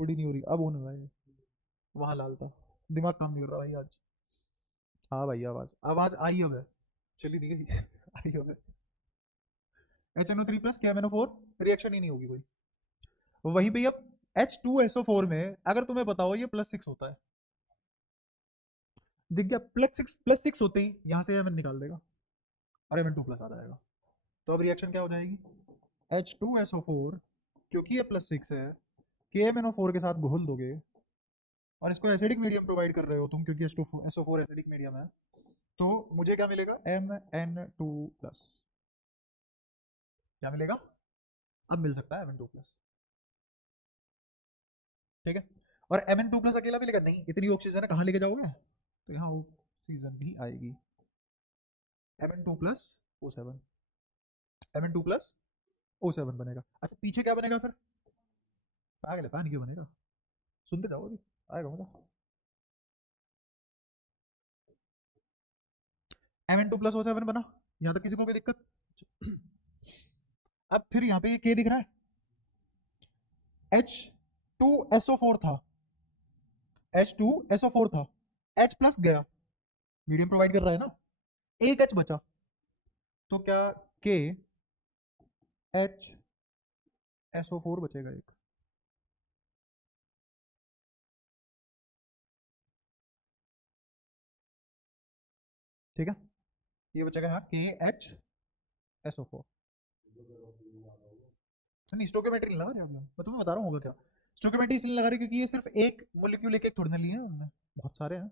थोड़ी नहीं हो रही, अब होने वाला है। वहां लाल था, दिमाग काम नहीं कर रहा भाई आज। हाँ भाई, आवाज आवाज आई अब है, चली नहीं गई आई अब है। HNO3 प्लस KMNO4, रिएक्शन ही नहीं होगी कोई। वहीं पे अब H2SO4 में अगर तुम्हें बताओ ये +6 होता है, दिख गया, +6 होते ही यहाँ से Mn निकाल देगा और Mn2 प्लस आ जाएगा। तो अब रिएक्शन क्या हो जाएगी, H2SO4, क्योंकि ये +6 है, KMNO4 के साथ घोल दोगे और इसको एसिडिक मीडियम प्रोवाइड कर रहे हो तुम, क्योंकि SO4 एसिडिक मीडियम है, तो मुझे क्या मिलेगा, Mn2 प्लस। क्या मिलेगा, अब मिल सकता है Mn2 प्लस। ठीक है, और Mn2 प्लस अकेला मिलेगा नहीं, इतनी ऑक्सीजन है कहाँ लेके जाओगे, तो यहाँ ऑक्सीजन भी आएगी। Mn2 plus O7, Mn2 plus O7 बनेगा। अच्छा पीछे क्या बनेगा फिर, पागल है, पानी क्यों बनेगा, सुनते जाओ अभी, आएगा मजा। Mn2 प्लस O7 बना, यहाँ तक किसी को कोई दिक्कत। अब फिर यहाँ पे ये K दिख रहा है, H2SO4 था, H2SO4 था, H प्लस गया, मीडियम प्रोवाइड कर रहा है ना, एक H बचा, तो क्या KHSO4 बचेगा एक। ठीक है, ये बचेगा यहाँ KHSO4। नहीं स्टोकियोमेट्री नहीं लगा रहे हम लोग, मैं तुम्हें बता रहा हूँ होगा क्या। स्टोकियोमेट्री इसलिए लगा रही क्योंकि ये सिर्फ एक मोलिक्यूल एक एक थोड़ी ना लिए हैं हमने, बहुत सारे हैं।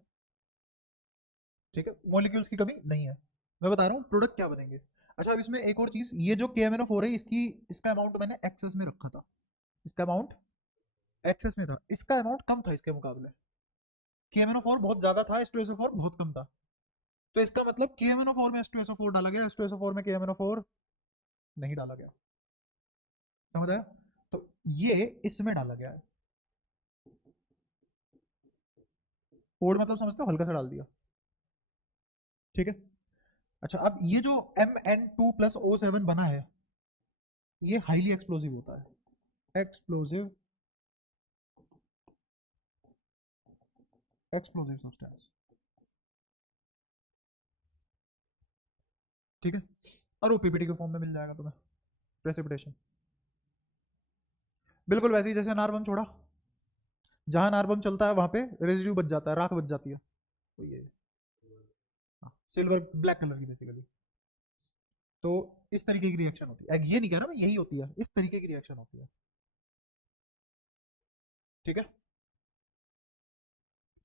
ठीक है, मॉलिक्यूल्स की कमी नहीं है, मैं बता रहा हूँ प्रोडक्ट क्या बनेंगे। अच्छा अब इसमें एक और चीज, ये जो KMNO4 है इसकी, इसका अमाउंट मैंने एक्सेस में रखा था, इसका अमाउंट एक्सेस में था, इसका अमाउंट कम था इसके मुकाबले। KMNO4 बहुत ज्यादा था, H2SO4 बहुत कम था, तो इसका मतलब KMNO4 में H2SO4 डाला गया, H2SO4 में KMNO4 नहीं डाला गया, समझ आया। तो ये इसमें डाला गया है, कोड मतलब समझते हो, हल्का सा डाल दिया। ठीक है, अच्छा अब ये जो Mn2 प्लस O7 बना है, ये हाईली एक्सप्लोसिव होता है, एक्सप्लोसिव, एक्सप्लोसिव सब्सटेंस। ठीक है, और वो पीपीटी के फॉर्म में मिल जाएगा तुम्हें, प्रेसिपिटेशन बिल्कुल वैसे ही जैसे अनार बम छोड़ा, जहां अनार बम चलता है वहां पे रेजिड्यू बच जाता है, राख बच जाती है, तो ये सिल्वर ब्लैक कलर की बेसिकली। तो इस तरीके की रिएक्शन होती है, ये नहीं कह रहा मैं यही होती है, इस तरीके की रिएक्शन होती है। ठीक है,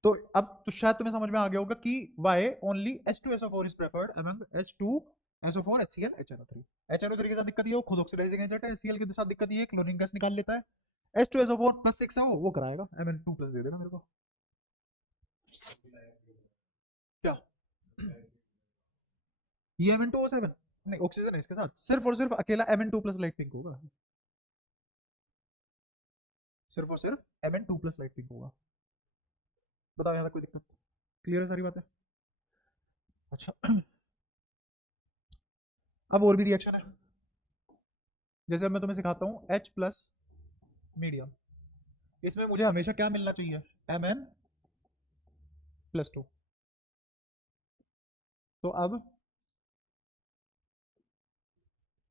तो अब तो शायद तुम्हें समझ में आ गया होगा कि why only H2SO4 is preferred among H2SO4 HCl HNO3। HNO3 के साथ दिक्कत ये, वो खुद ऑक्सीडाइजिंग एजेंट है, HCl के साथ दिक्कत ये क्लोरीन गैस निकाल लेता है। H2SO4 +6 है, वो कराएगा, Mn2 प्लस दे देना मेरे को। क्या ये Mn2O7 नहीं, ऑक्सीजन है इसके साथ, सिर्फ और सिर्फ अकेला Mn2 प्लस लाइट पिंक होगा, सिर्फ और सिर्फ Mn2 प्लस लाइट पिंक होगा। बताओ यहाँ तक कोई दिक्कत, क्लियर है सारी बातें। अच्छा अब और भी रिएक्शन है, जैसे अब मैं तुम्हें सिखाता हूँ H प्लस मीडियम, इसमें मुझे हमेशा क्या मिलना चाहिए, Mn+2। तो अब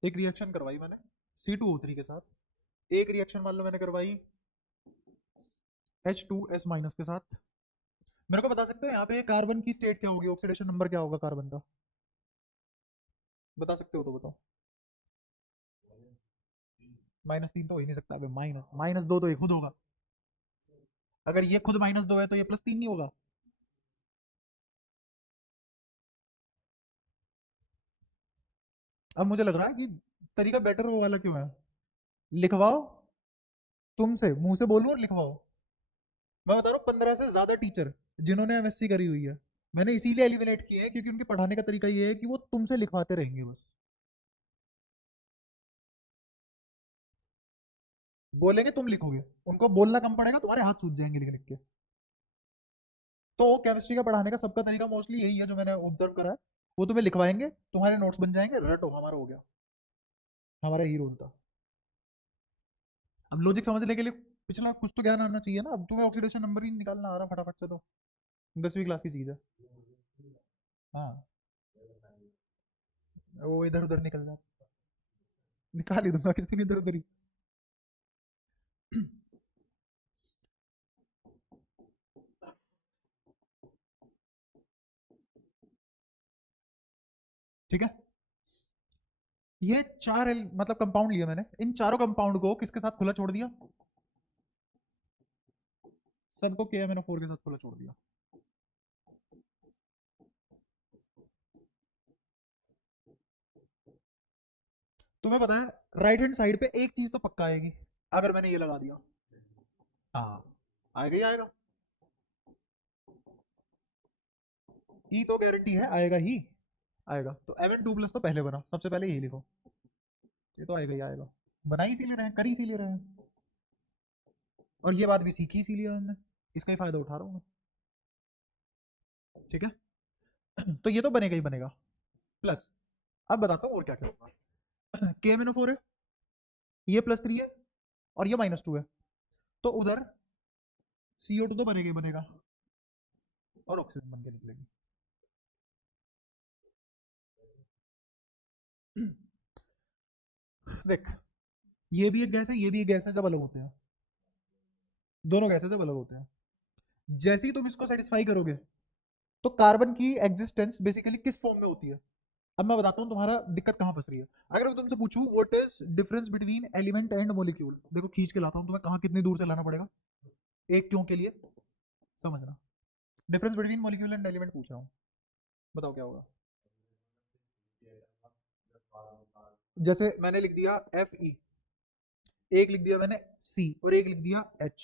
एक रिएक्शन करवाई मैंने C2O3 के साथ, एक रिएक्शन मान लो मैंने करवाई H2S- के साथ। मेरे को बता सकते हो यहाँ पे कार्बन की स्टेट क्या होगी, ऑक्सीडेशन नंबर क्या होगा कार्बन का, बता सकते हो तो बताओ। -3 तो हो ही नहीं सकता, -2 तो ये खुद होगा, अगर ये खुद -2 है तो ये +3 नहीं होगा। अब मुझे लग रहा है कि तरीका बेटर वो वाला क्यों है, लिखवाओ, तुमसे मुंह से बोलो और लिखवाओ। मैं बता रहा हूँ 15 से ज्यादा टीचर जिन्होंने MSc करी हुई है, मैंने इसीलिए एलिमिनेट किए हैं, क्योंकि उनके पढ़ाने का तरीका ये है कि वो तुमसे लिखवाते रहेंगे बस, बोलेंगे तुम लिखोगे, उनको बोलना कम पड़ेगा, तुम्हारे हाथ सूज जाएंगे लिख लिख के। तो केमिस्ट्री का पढ़ाने का सबका तरीका मोस्टली यही है जो मैंने ऑब्जर्व करा है, वो तुम्हें लिखवाएंगे, तुम्हारे नोट्स बन जाएंगे, रटो हमारा हो गया, हमारा हीरो उनका। अब लॉजिक समझने के लिए पिछला कुछ तो ज्ञान आना चाहिए ना। अब तुम्हें ऑक्सीडेशन नंबर ही निकालना आ रहा फटाफट से, तो 10वीं क्लास की चीज है। हाँ, वो इधर उधर निकल जाए, निकाल ही दूंगा किसी ने इधर उधर ही। ठीक है, ये मतलब कंपाउंड लिया मैंने, इन चारों कंपाउंड को किसके साथ खुला छोड़ दिया? सबको KMnO4 के साथ खुला छोड़ दिया। तुम्हें पता है राइट हैंड साइड पे एक चीज तो पक्का आएगी, अगर मैंने ये लगा दिया। हाँ, आएगा ही आएगा। ई तो गारंटी है आएगा ही आएगा। तो Mn2+ तो पहले बना, सबसे पहले यही लिखो, ये तो आएगा ही आएगा। बना ही इसीलिए रहे हैं, कर ही इसीलिए रहे हैं, और ये बात भी सीखी इसीलिए हमने, इसका ही फायदा उठा रहा हूँ मैं। ठीक है, तो ये तो बनेगा ही बनेगा। प्लस अब बताता हूँ और क्या क्या होगा। KMnO4 है, ये +3 है, और ये -2 है, तो उधर CO2 तो बनेगा ही बनेगा, और ऑक्सीजन बन के निकलेगी। देख, ये भी एक गैस है, ये भी एक गैस है, जब अलग होते हैं, दोनों गैसें जब अलग होते हैं, जैसे ही तुम इसको सेटिस्फाई करोगे, तो कार्बन की एग्जिस्टेंस बेसिकली किस फॉर्म में होती है। अब मैं बताता हूँ तुम्हारा दिक्कत कहाँ फंस रही है। अगर मैं तुमसे पूछूं what is difference between element and molecule, देखो खींच के लाता हूँ तुम्हें, कहाँ कितनी दूर से लाना पड़ेगा, एक क्यों के लिए समझना। Difference between molecule and element पूछ रहा हूँ, बताओ क्या होगा। जैसे मैंने लिख दिया Fe, एक लिख दिया मैंने C, और एक लिख दिया H,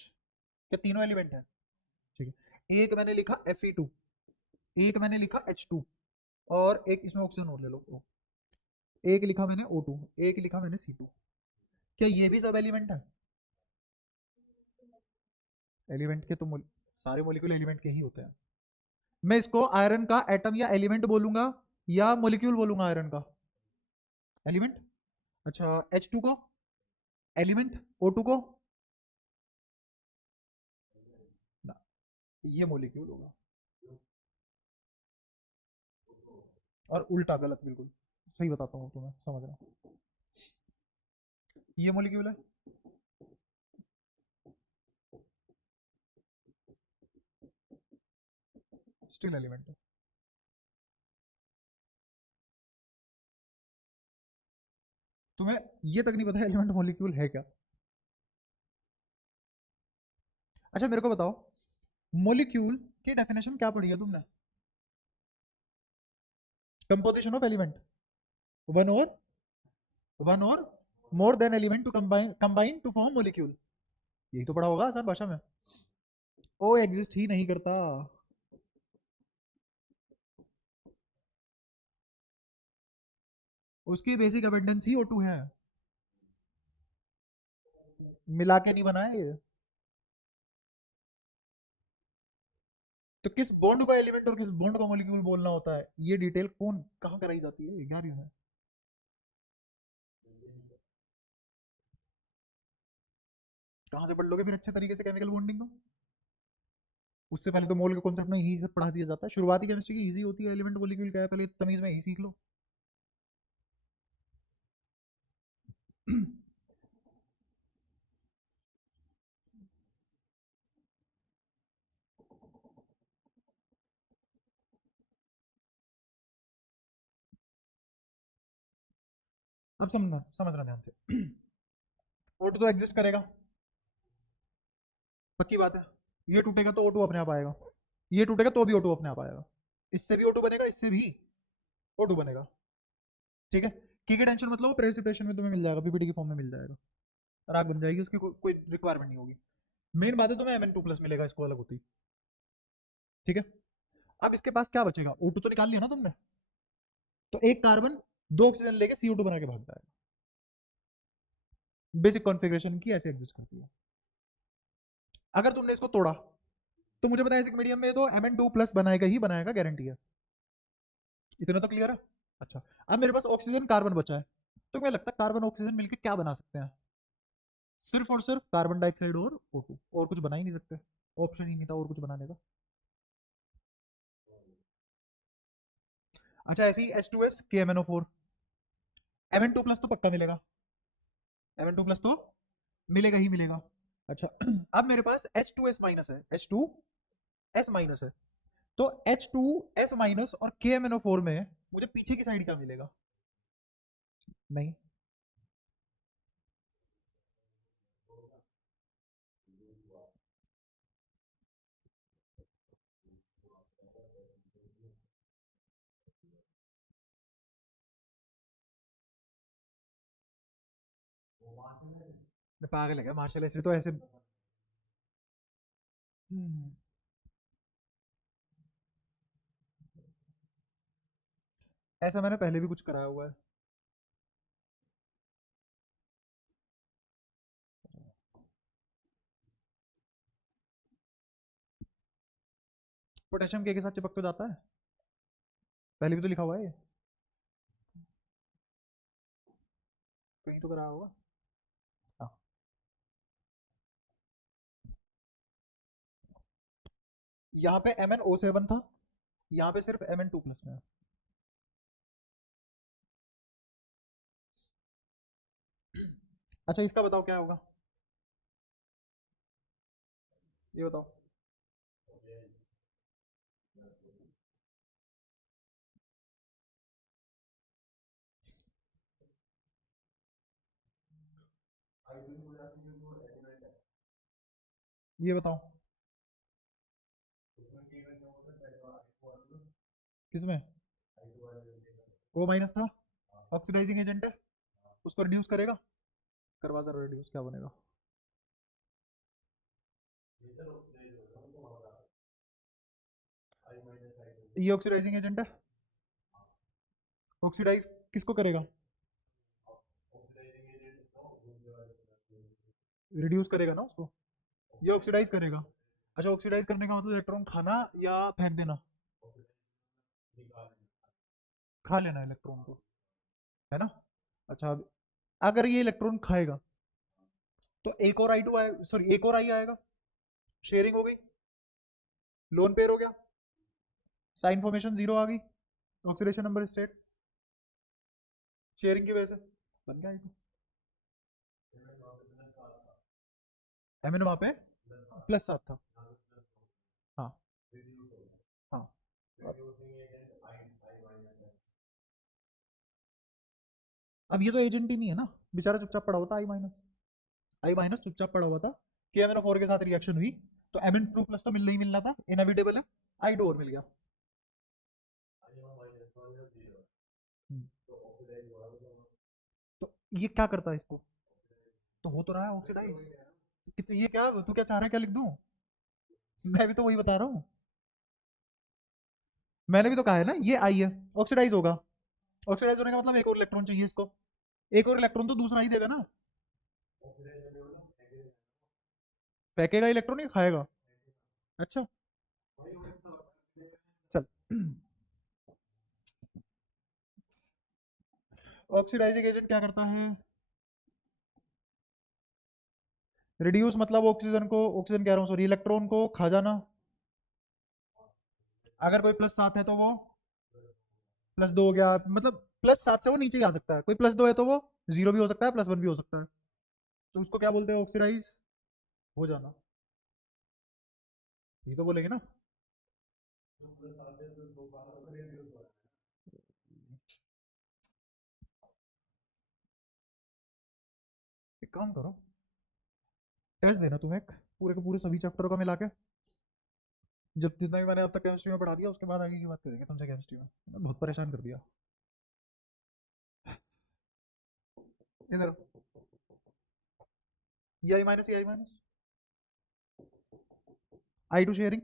क्या तीनों एलिमेंट है? ठीक है, एक मैंने लिखा Fe2, एक मैंने लिखा H2, और एक इसमें ऑक्सीजन और ले लो O। एक लिखा मैंने O2, एक लिखा मैंने C2, क्या ये भी सब एलिमेंट है? एलिमेंट के तो सारे मॉलिक्यूल एलिमेंट के ही होते हैं। मैं इसको आयरन का एटम या एलिमेंट बोलूंगा, या मॉलिक्यूल बोलूंगा आयरन का? एलिमेंट। अच्छा, H2 को एलिमेंट, O2 को ना, ये मॉलिक्यूल होगा, और उल्टा गलत बिल्कुल। सही बताता हूँ तुम्हें, समझ रहा हूँ, ये मॉलिक्यूल है, स्टिल एलिमेंट है। तुम्हें ये तक नहीं पता एलिमेंट मॉलिक्यूल है क्या? अच्छा मेरे को बताओ, मॉलिक्यूल की डेफिनेशन क्या पढ़ी है तुमने? कंपोजिशन ऑफ एलिमेंट, वन और more than element to combine to form molecule, यही तो पढ़ा होगा आसान भाषा में। ओ एग्जिस्ट ही नहीं करता, उसकी बेसिक अबेंडेंस ही O2 है, मिला के नहीं बनाए ये। तो किस बॉन्ड को एलिमेंट और किस बॉन्ड को मॉलिक्यूल बोलना होता है, ये डिटेल कौन कहाँ कराई जाती है? 11वीं में। कहाँ से पढ़ लोगे फिर अच्छे तरीके से केमिकल बॉन्डिंग को? उससे पहले तो मोल के कॉन्सेप्ट में ही से पढ़ा दिया जाता है, शुरुआती केमिस्ट्री की इजी होती है, एलिमेंट मॉलिक्यूल क्या है पहले तमीज में ही सीख लो। अब समझना ध्यान से। O2 तो एग्जिस्ट करेगा, पक्की बात है, ये टूटेगा तो O2 अपने आप आएगा, ये टूटेगा तो भी O2 अपने आप आएगा, इससे भी O2 बनेगा, इससे भी O2 बनेगा। ठीक है, की टेंशन मतलब प्रेसिपिटेशन में तुम्हें मिल जाएगा, पीपीटी की फॉर्म में मिल जाएगा, राख बन जाएगी, उसकी कोई रिक्वायरमेंट नहीं होगी। मेन बात है तुम्हें Mn2+ मिलेगा इसको अलग होती। ठीक है, अब इसके पास क्या बचेगा, O2 तो निकाल लिया ना तुमने, तो एक कार्बन दो ऑक्सीजन लेके CO2 बना के भाग जाएगा। बेसिक कॉन्फ़िगरेशन की ऐसे एग्जिस्ट करती है। अगर तुमने इसको तोड़ा, तो मुझे पता है एसिक मीडियम में तो Mn2+ बनाएगा ही बनाएगा, गारंटी है, इतना तो क्लियर है। अच्छा, अब मेरे पास ऑक्सीजन कार्बन बचा है, तो मुझे लगता है कार्बन ऑक्सीजन मिलकर क्या बना सकते हैं? सिर्फ और सिर्फ कार्बन डाइऑक्साइड और O2, और कुछ बना ही नहीं सकते, ऑप्शन ही नहीं था और कुछ बनाने का। अच्छा ऐसे ही H2S KMnO4, Mn2 प्लस तो पक्का मिलेगा, Mn2 प्लस तो मिलेगा ही मिलेगा। अच्छा अब मेरे पास H2S माइनस है, H2S माइनस है, तो H2S माइनस और KMnO4 में मुझे पीछे की साइड क्या मिलेगा? नहीं, पागल है क्या मार्शल ऐसे तो ऐसे। हम्म, ऐसा मैंने पहले भी कुछ कराया हुआ है। पोटेशियम के साथ चिपक तो जाता है, पहले भी तो लिखा हुआ है ये, कहीं तो कराया होगा। हाँ, यहाँ पे MnO7 था, यहाँ पे सिर्फ Mn2 प्लस में है। अच्छा इसका बताओ क्या होगा, ये बताओ। ये बताओ किसमें O माइनस था, ऑक्सीडाइजिंग एजेंट है, उसको रिड्यूस करेगा, करवा जरा रिड्यूस, क्या बनेगा? ये ऑक्सीडाइजिंग एजेंट है, ऑक्सीडाइज किसको करेगा? रिड्यूस करेगा ना उसको, ये ऑक्सीडाइज करेगा। अच्छा ऑक्सीडाइज करने का मतलब इलेक्ट्रॉन खाना या फेंक देना? खा लेना इलेक्ट्रॉन को, है ना। अच्छा अब अगर ये इलेक्ट्रॉन खाएगा तो एक और I2 आएगा, सॉरी एक और I आएगा, शेयरिंग हो गई, लोन पेयर हो गया, साइन फॉर्मेशन जीरो आ गई, ऑक्सीडेशन नंबर स्टेट शेयरिंग की वजह से बन गया I2। एमिनो वहां पे प्लस सात था। हाँ हाँ, अब ये तो एजेंट ही नहीं है ना, बेचारा चुपचाप पड़ा हुआ था, आई माइनस चुपचाप पड़ा हुआ था, कि MnO4 के साथ रिएक्शन हुई, तो Mn2 प्लस तो मिलना ही मिलना था, इनएविटेबल है, I2 और मिल गया। हम्म, तो ये क्या करता है इसको, तो हो तो रहा है ऑक्सीडाइज। ये क्या तू क्या चाह रहा है, क्या लिख दूं? मैं भी तो वही बता रहा हूँ, मैंने भी तो कहा है ना, ये आई है, ऑक्सीडाइज होगा, ऑक्सीडाइज होने का मतलब एक और इलेक्ट्रॉन चाहिए इसको, एक और इलेक्ट्रॉन तो दूसरा ही देगा ना, फेंकेगा इलेक्ट्रॉन या खाएगा? अच्छा चल ऑक्सीडाइजिंग एजेंट क्या करता है, रिड्यूस मतलब ऑक्सीजन को, ऑक्सीजन कह रहा हूँ सॉरी, इलेक्ट्रॉन को खा जाना, अगर कोई प्लस सात है तो वो प्लस दो हो गया, मतलब प्लस सात से वो नीचे ही आ सकता है, कोई प्लस दो है तो वो जीरो भी हो सकता है, प्लस वन भी हो सकता है, तो उसको क्या बोलते हैं, ऑक्सीडाइज हो जाना, ये तो बोलेंगे ना। एक काम करो, टेस्ट देना तुम्हें एक, पूरे के पूरे सभी चैप्टरों का मिला के, जब जितना भी मैंने अब तक केमिस्ट्री में पढ़ा दिया उसके बाद आगे की बात करेंगे तुमसे केमिस्ट्री में, बहुत परेशान कर दिया। इधर ये आई माइनस, ये आई माइनस, I2 शेयरिंग,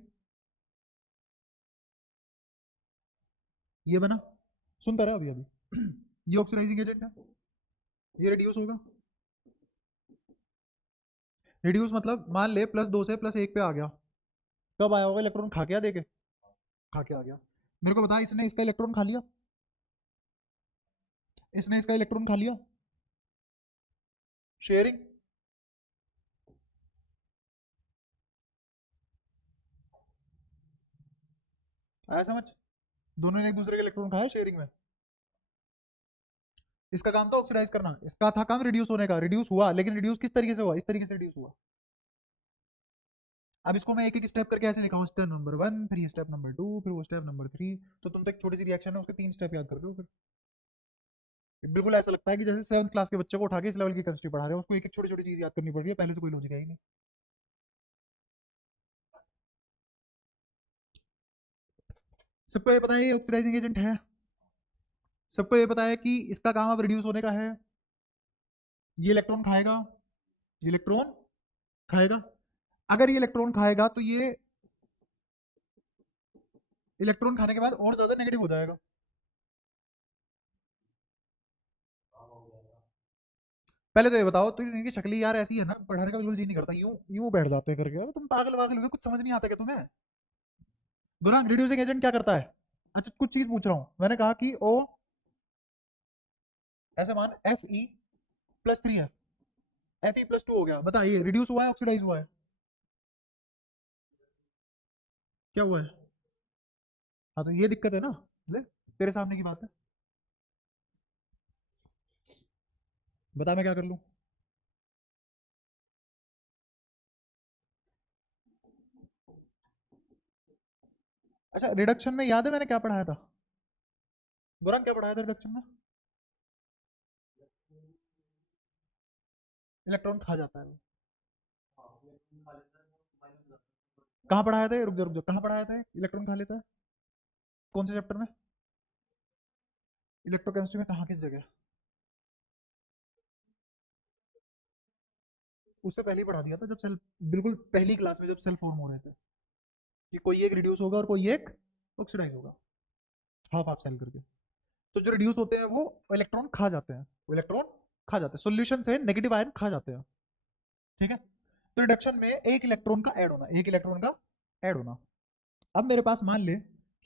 ये बना, सुनता रहा अभी अभी ये ऑक्सीडाइजिंग एजेंट है, ये रिड्यूस होगा, रिड्यूस मतलब मान ले प्लस दो से प्लस एक पे आ गया, कब आया होगा इलेक्ट्रॉन, खा के आ देके, खा के आ गया, मेरे को बता इसने इसका इलेक्ट्रॉन खा लिया, इसने इसका इलेक्ट्रॉन खा लिया, शेयरिंग, आया समझ? दोनों ने एक दूसरे के इलेक्ट्रॉन खाया शेयरिंग में। इसका काम था ऑक्सीडाइज करना, इसका था काम रिड्यूस होने का। रिड्यूस हुआ, लेकिन रिड्यूस किस तरीके से हुआ? इस तरीके से रिड्यूस हुआ। अब इसको मैं एक एक स्टेप करके ऐसे लिखा हूँ, स्टेप नंबर 1, फिर ये स्टेप नंबर 2, फिर वो स्टेप नंबर 3। तो तुम तो एक छोटी सी रिएक्शन है उसके 3 स्टेप याद कर रहे हो। फिर बिल्कुल ऐसा लगता है कि जैसे 7th क्लास के बच्चे को उठा के इस लेवल की केमिस्ट्री पढ़ा रहे हो, उसको एक एक छोटी छोटी चीज याद करनी पड़ रही है, पहले से कोई लॉजिक है ही नहीं। सबको ये पता है ये ऑक्सीडाइजिंग एजेंट है, सबको ये पता है कि इसका काम अब रिड्यूस होने का है। ये इलेक्ट्रॉन खाएगा, ये इलेक्ट्रॉन खाएगा। अगर ये इलेक्ट्रॉन खाएगा तो ये इलेक्ट्रॉन खाने के बाद और ज्यादा नेगेटिव हो जाएगा। पहले तो ये बताओ, तो इनकी शक्ल यार ऐसी है ना, पढ़ाने का बिल्कुल जी नहीं करता, यूं यूं बैठ जाते हैं करके। अरे तुम पागल वागल हो, कुछ समझ नहीं आता क्या तुम्हें? गुरांग, रिड्यूसिंग एजेंट क्या करता है? अच्छा कुछ चीज पूछ रहा हूं, मैंने कहा कि ओ ऐसे मान Fe+3 है, Fe+2 हो गया, बताइए रिड्यूस हुआ है ऑक्सीडाइज हुआ है? क्या हुआ है? हाँ तो ये दिक्कत है ना, ले तेरे सामने की बात है, बता मैं क्या कर लूं? अच्छा रिडक्शन में याद है मैंने क्या पढ़ाया था? गुरांग क्या पढ़ाया था रिडक्शन में? इलेक्ट्रॉन खा जाता है वो। कहाँ पढ़ाया था? रुक जा, कहाँ पढ़ाया था इलेक्ट्रॉन खा लेता है? कौन से चैप्टर में? इलेक्ट्रोकेमिस्ट्री में कहाँ, किस जगह? उससे पहले ही पढ़ा दिया था, जब सेल, बिल्कुल पहली क्लास में जब सेल फॉर्म हो रहे थे, कि कोई एक रिड्यूस होगा और कोई एक ऑक्सीडाइज होगा, हाफ हाफ सेल करके। तो जो रिड्यूस होते हैं वो इलेक्ट्रॉन खा जाते हैं, वो इलेक्ट्रॉन खा जाते हैं, सोल्यूशन से नेगेटिव आयन खा जाते हैं। ठीक है, तो रिडक्शन में एक इलेक्ट्रॉन का ऐड होना, एक इलेक्ट्रॉन का ऐड होना। अब मेरे पास मान ले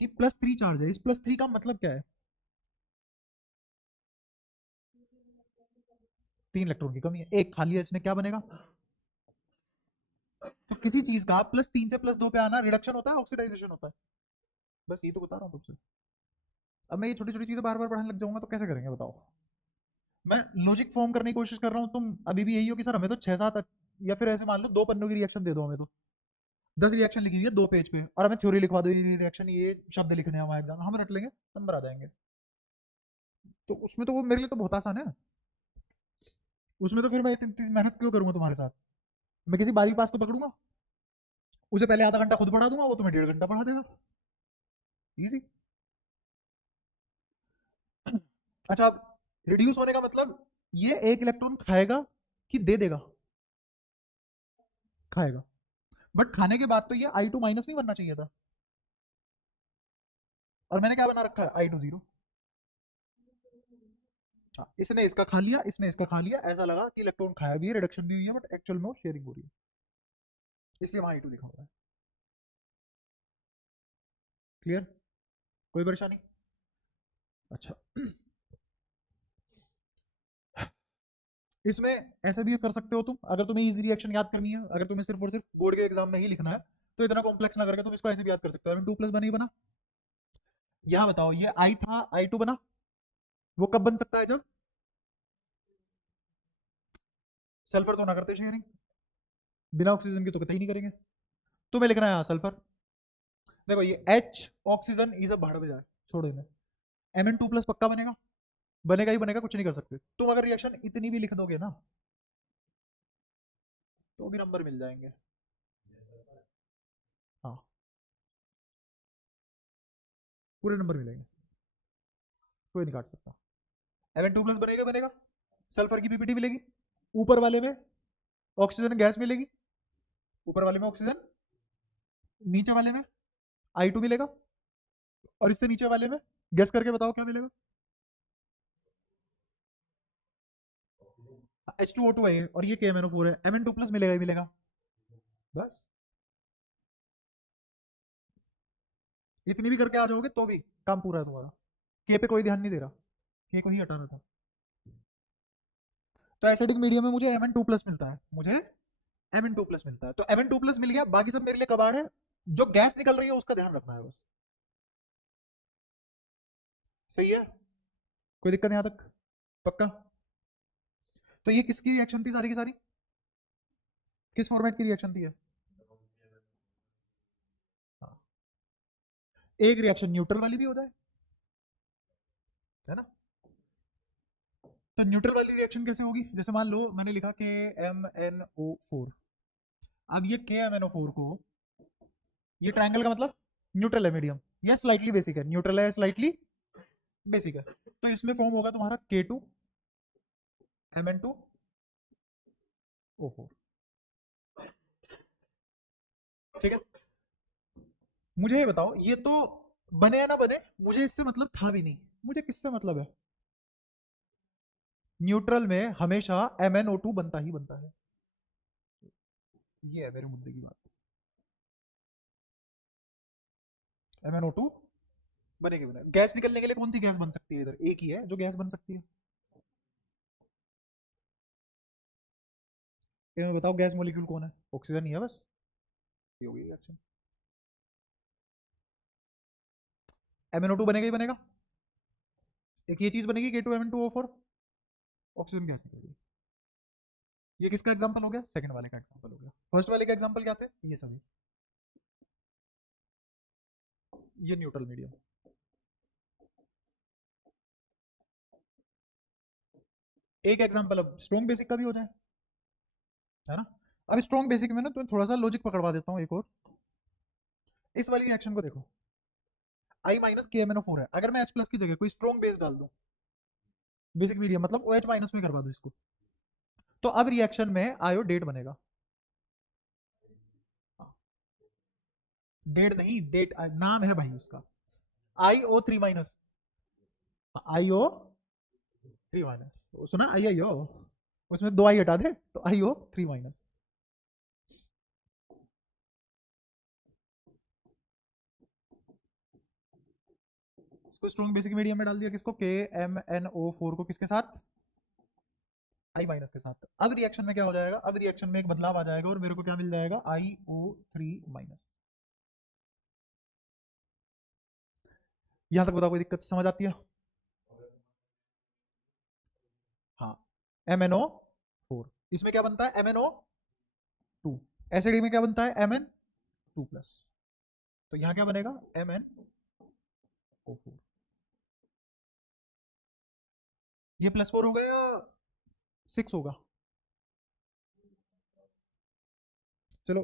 कि +3 चार्ज है, इस +3 का मतलब क्या है? 3 इलेक्ट्रॉन की कमी है, एक खाली है, इसने क्या बनेगा? तो किसी चीज का +3 से +2 पे आना रिडक्शन होता है, ऑक्सीडाइजेशन होता है? बस ये तो बता रहा हूँ तुमसे। अब मैं ये छोटी छोटी चीजें बार बार पढ़ाने लग जाऊंगा तो कैसे करेंगे बताओ? मैं लॉजिक फॉर्म करने की कोशिश कर रहा हूँ, तुम अभी भी यही हो कि सर हमें तो 6-7, या फिर ऐसे मान लो 2 पन्नों की रिएक्शन दे दो हमें, तो 10 रिएक्शन लिखी हुई है 2 पेज पे, और हमें थ्योरी लिखवा दो, ये रिएक्शन ये शब्द लिखने हैं हमारे एग्जाम, हम रट लेंगे, नंबर आ जाएंगे। तो उसमें तो वो मेरे लिए तो बहुत आसान है, उसमें तो फिर मैं इतनी मेहनत क्यों करूंगा तुम्हारे साथ? मैं किसी बारीक पास को पकड़ूंगा, उसे पहले आधा घंटा खुद पढ़ा दूंगा, वो तुम्हें 1.5 घंटा पढ़ा देगा, इजी। अच्छा अब रिड्यूस होने का मतलब ये एक इलेक्ट्रॉन खाएगा कि दे देगा? खाएगा। बट खाने के बाद तो ये I2 माइनस नहीं बनना चाहिए था, और मैंने क्या बना रखा है? I2 0। हाँ, इसने इसका खा लिया, इसने इसका खा लिया, ऐसा लगा कि इलेक्ट्रॉन खाया भी है, रिडक्शन भी हुई है, बट एक्चुअल में वो शेयरिंग हो रही है, इसलिए वहां I2 लिखा हुआ है। क्लियर? कोई परेशानी? अच्छा इसमें ऐसे भी कर सकते हो तुम, अगर तुम्हें इजी रिएक्शन याद करनी है, अगर तुम्हें सिर्फ और सिर्फ बोर्ड के एग्जाम में ही लिखना है, तो इतना कॉम्प्लेक्स ना करके तुम इसको ऐसे भी याद कर सकते हो। M2+ बना ही बना। यहाँ बताओ, ये I था, I2 बना, वो कब बन सकता है? जब सल्फर तो ना करते शेयरिंग, बिना ऑक्सीजन के तो कतई नहीं करेंगे। तुम्हें लिखना है यहाँ सल्फर। देखो ये H ऑक्सीजन, ये सब भाड़ में जाए, छोड़ो इन्हें। Mn2+ पक्का बनेगा, बनेगा ही बनेगा, कुछ नहीं कर सकते। तुम अगर रिएक्शन इतनी भी लिख दोगे ना, तो भी नंबर मिल जाएंगे। हाँ, पूरे नंबर मिलेंगे, कोई नहीं काट सकता। Mn2+ बनेगा बनेगा, सल्फर की पीपीटी मिलेगी, ऊपर वाले में ऑक्सीजन गैस मिलेगी, ऊपर वाले में ऑक्सीजन, नीचे वाले में I2 मिलेगा, और इससे नीचे वाले में गैस करके बताओ क्या मिलेगा? H2O2 है ये, और ये KMnO4 है, Mn2+ मिलेगा ही मिलेगा, बस। इतनी भी करके आ जाओगे तो भी काम पूरा है तुम्हारा। के पे कोई ध्यान नहीं दे रहा, के को ही हटाना था। तो एसिडिक मीडियम में मुझे Mn2+ मिलता है, मुझे Mn2+ मिलता है, तो Mn2+ मिल गया, बाकी सब मेरे लिए कबाड़ है। जो गैस निकल रही है उसका ध्यान रखना है बस। सही है, कोई दिक्कत यहां तक? पक्का? तो ये किसकी रिएक्शन थी सारी की सारी? किस फॉर्मेट की रिएक्शन थी ये? हाँ। एक रिएक्शन न्यूट्रल वाली भी हो जाए, है ना? तो न्यूट्रल वाली रिएक्शन कैसे होगी? जैसे मान लो मैंने लिखा के MnO4। अब ये KMnO4 को, ये ट्रायंगल का मतलब न्यूट्रल है, मीडियम, या स्लाइटली बेसिक है, न्यूट्रल है स्लाइटली बेसिक है, तो इसमें फॉर्म होगा तुम्हारा K2Mn2O4। ठीक है, मुझे ये बताओ, ये तो बने या ना बने, मुझे इससे मतलब था भी नहीं, मुझे किससे मतलब है? न्यूट्रल में हमेशा MnO2 बनता ही बनता है, ये है मेरे मुद्दे की बात। MnO2 बनेगी, बने। गैस निकलने के लिए कौन सी गैस बन सकती है? इधर एक ही है जो गैस बन सकती है। ये बताओ गैस मॉलिक्यूल कौन है? ऑक्सीजन ही है बस, ये होगी रिएक्शन। MnO2 बनेगा ही बनेगा, एक ये चीज बनेगी K2Mn2O4, ऑक्सीजन गैस निकलेगी। ये किसका एग्जांपल हो गया? सेकंड वाले का एग्जांपल हो गया। फर्स्ट वाले का एग्जांपल क्या थे? ये सभी, ये न्यूट्रल मीडियम। एक एग्जांपल अब स्ट्रॉन्ग बेसिक का भी हो जाए, है ना? अब स्ट्रॉन्ग बेसिक में ना तुम्हें थोड़ा सा लॉजिक पकड़वा देता हूँ एक और। इस वाली रिएक्शन को देखो, I माइनस KMnO4 है, अगर मैं H प्लस की जगह कोई स्ट्रॉन्ग बेस डाल दूं, बेसिक मीडियम मतलब OH माइनस में करवा दूं इसको, तो अब रिएक्शन में आयोडेट बनेगा। डेट नहीं, डेट नाम है भाई उसका, IO3 माइनस, IO3 माइनस, सुना? IIO, उसमें 2 I हटा दे तो IO3 माइनस। इसको स्ट्रॉन्ग बेसिक मीडियम में डाल दिया, किसको? KMnO4 को, किसके साथ? I माइनस के साथ। अब रिएक्शन में क्या हो जाएगा? अब रिएक्शन में एक बदलाव आ जाएगा और मेरे को क्या मिल जाएगा? IO3 minus. यहां तक बताओ, कोई दिक्कत समझ आती है? हाँ, MnO4, इसमें क्या बनता है? MnO2। एसिड में क्या बनता है? Mn2 plus. तो यहां क्या बनेगा? MnO4। ये +4 होगा या 6 होगा? चलो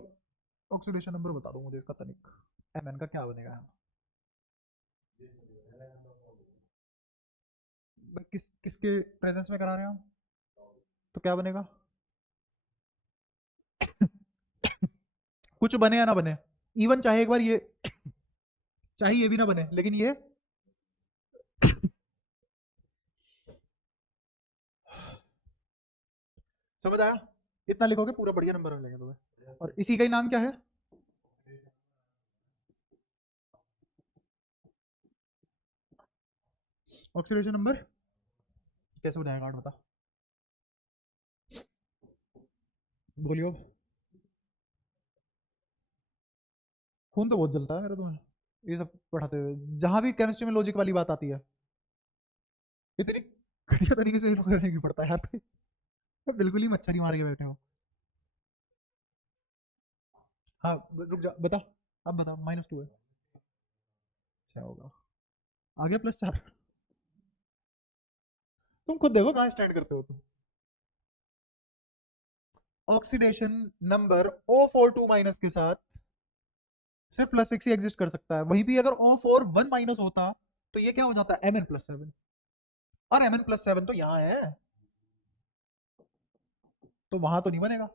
ऑक्सीडेशन नंबर बता दो मुझे इसका तनिक, Mn का क्या बनेगा? किसके प्रेजेंस में करा रहे हैं हम, तो क्या बनेगा? कुछ बने या ना बने, इवन चाहे एक बार ये चाहे ये भी ना बने, लेकिन ये समझ आया? इतना लिखोगे पूरा बढ़िया नंबर मिलेंगे तुम्हें। और इसी का ही नाम क्या है? Oxidation number. कैसे बनाएगा कार्ड बता, बोलियो। खून तो बहुत जलता है मेरा तुम्हें ये सब पढ़ाते हुए, जहां भी केमिस्ट्री में लॉजिक वाली बात आती है, इतनी घटिया तरीके से करने की पड़ता है यार, तो बिल्कुल ही मच्छरी मार के बैठे हो। हाँ रुक जा, बता, अब बता। -2 है, अच्छा होगा, आ गया +4। तुम खुद देखो कहाँ स्टैंड करते हो तुम। ऑक्सीडेशन नंबर O42 माइनस के साथ सिर्फ +6 ही एग्जिस्ट कर सकता है, वहीं भी अगर O41 माइनस होता तो ये क्या हो जाता है? Mn+7, और Mn+7 तो यहाँ है, तो वहां तो नहीं बनेगा,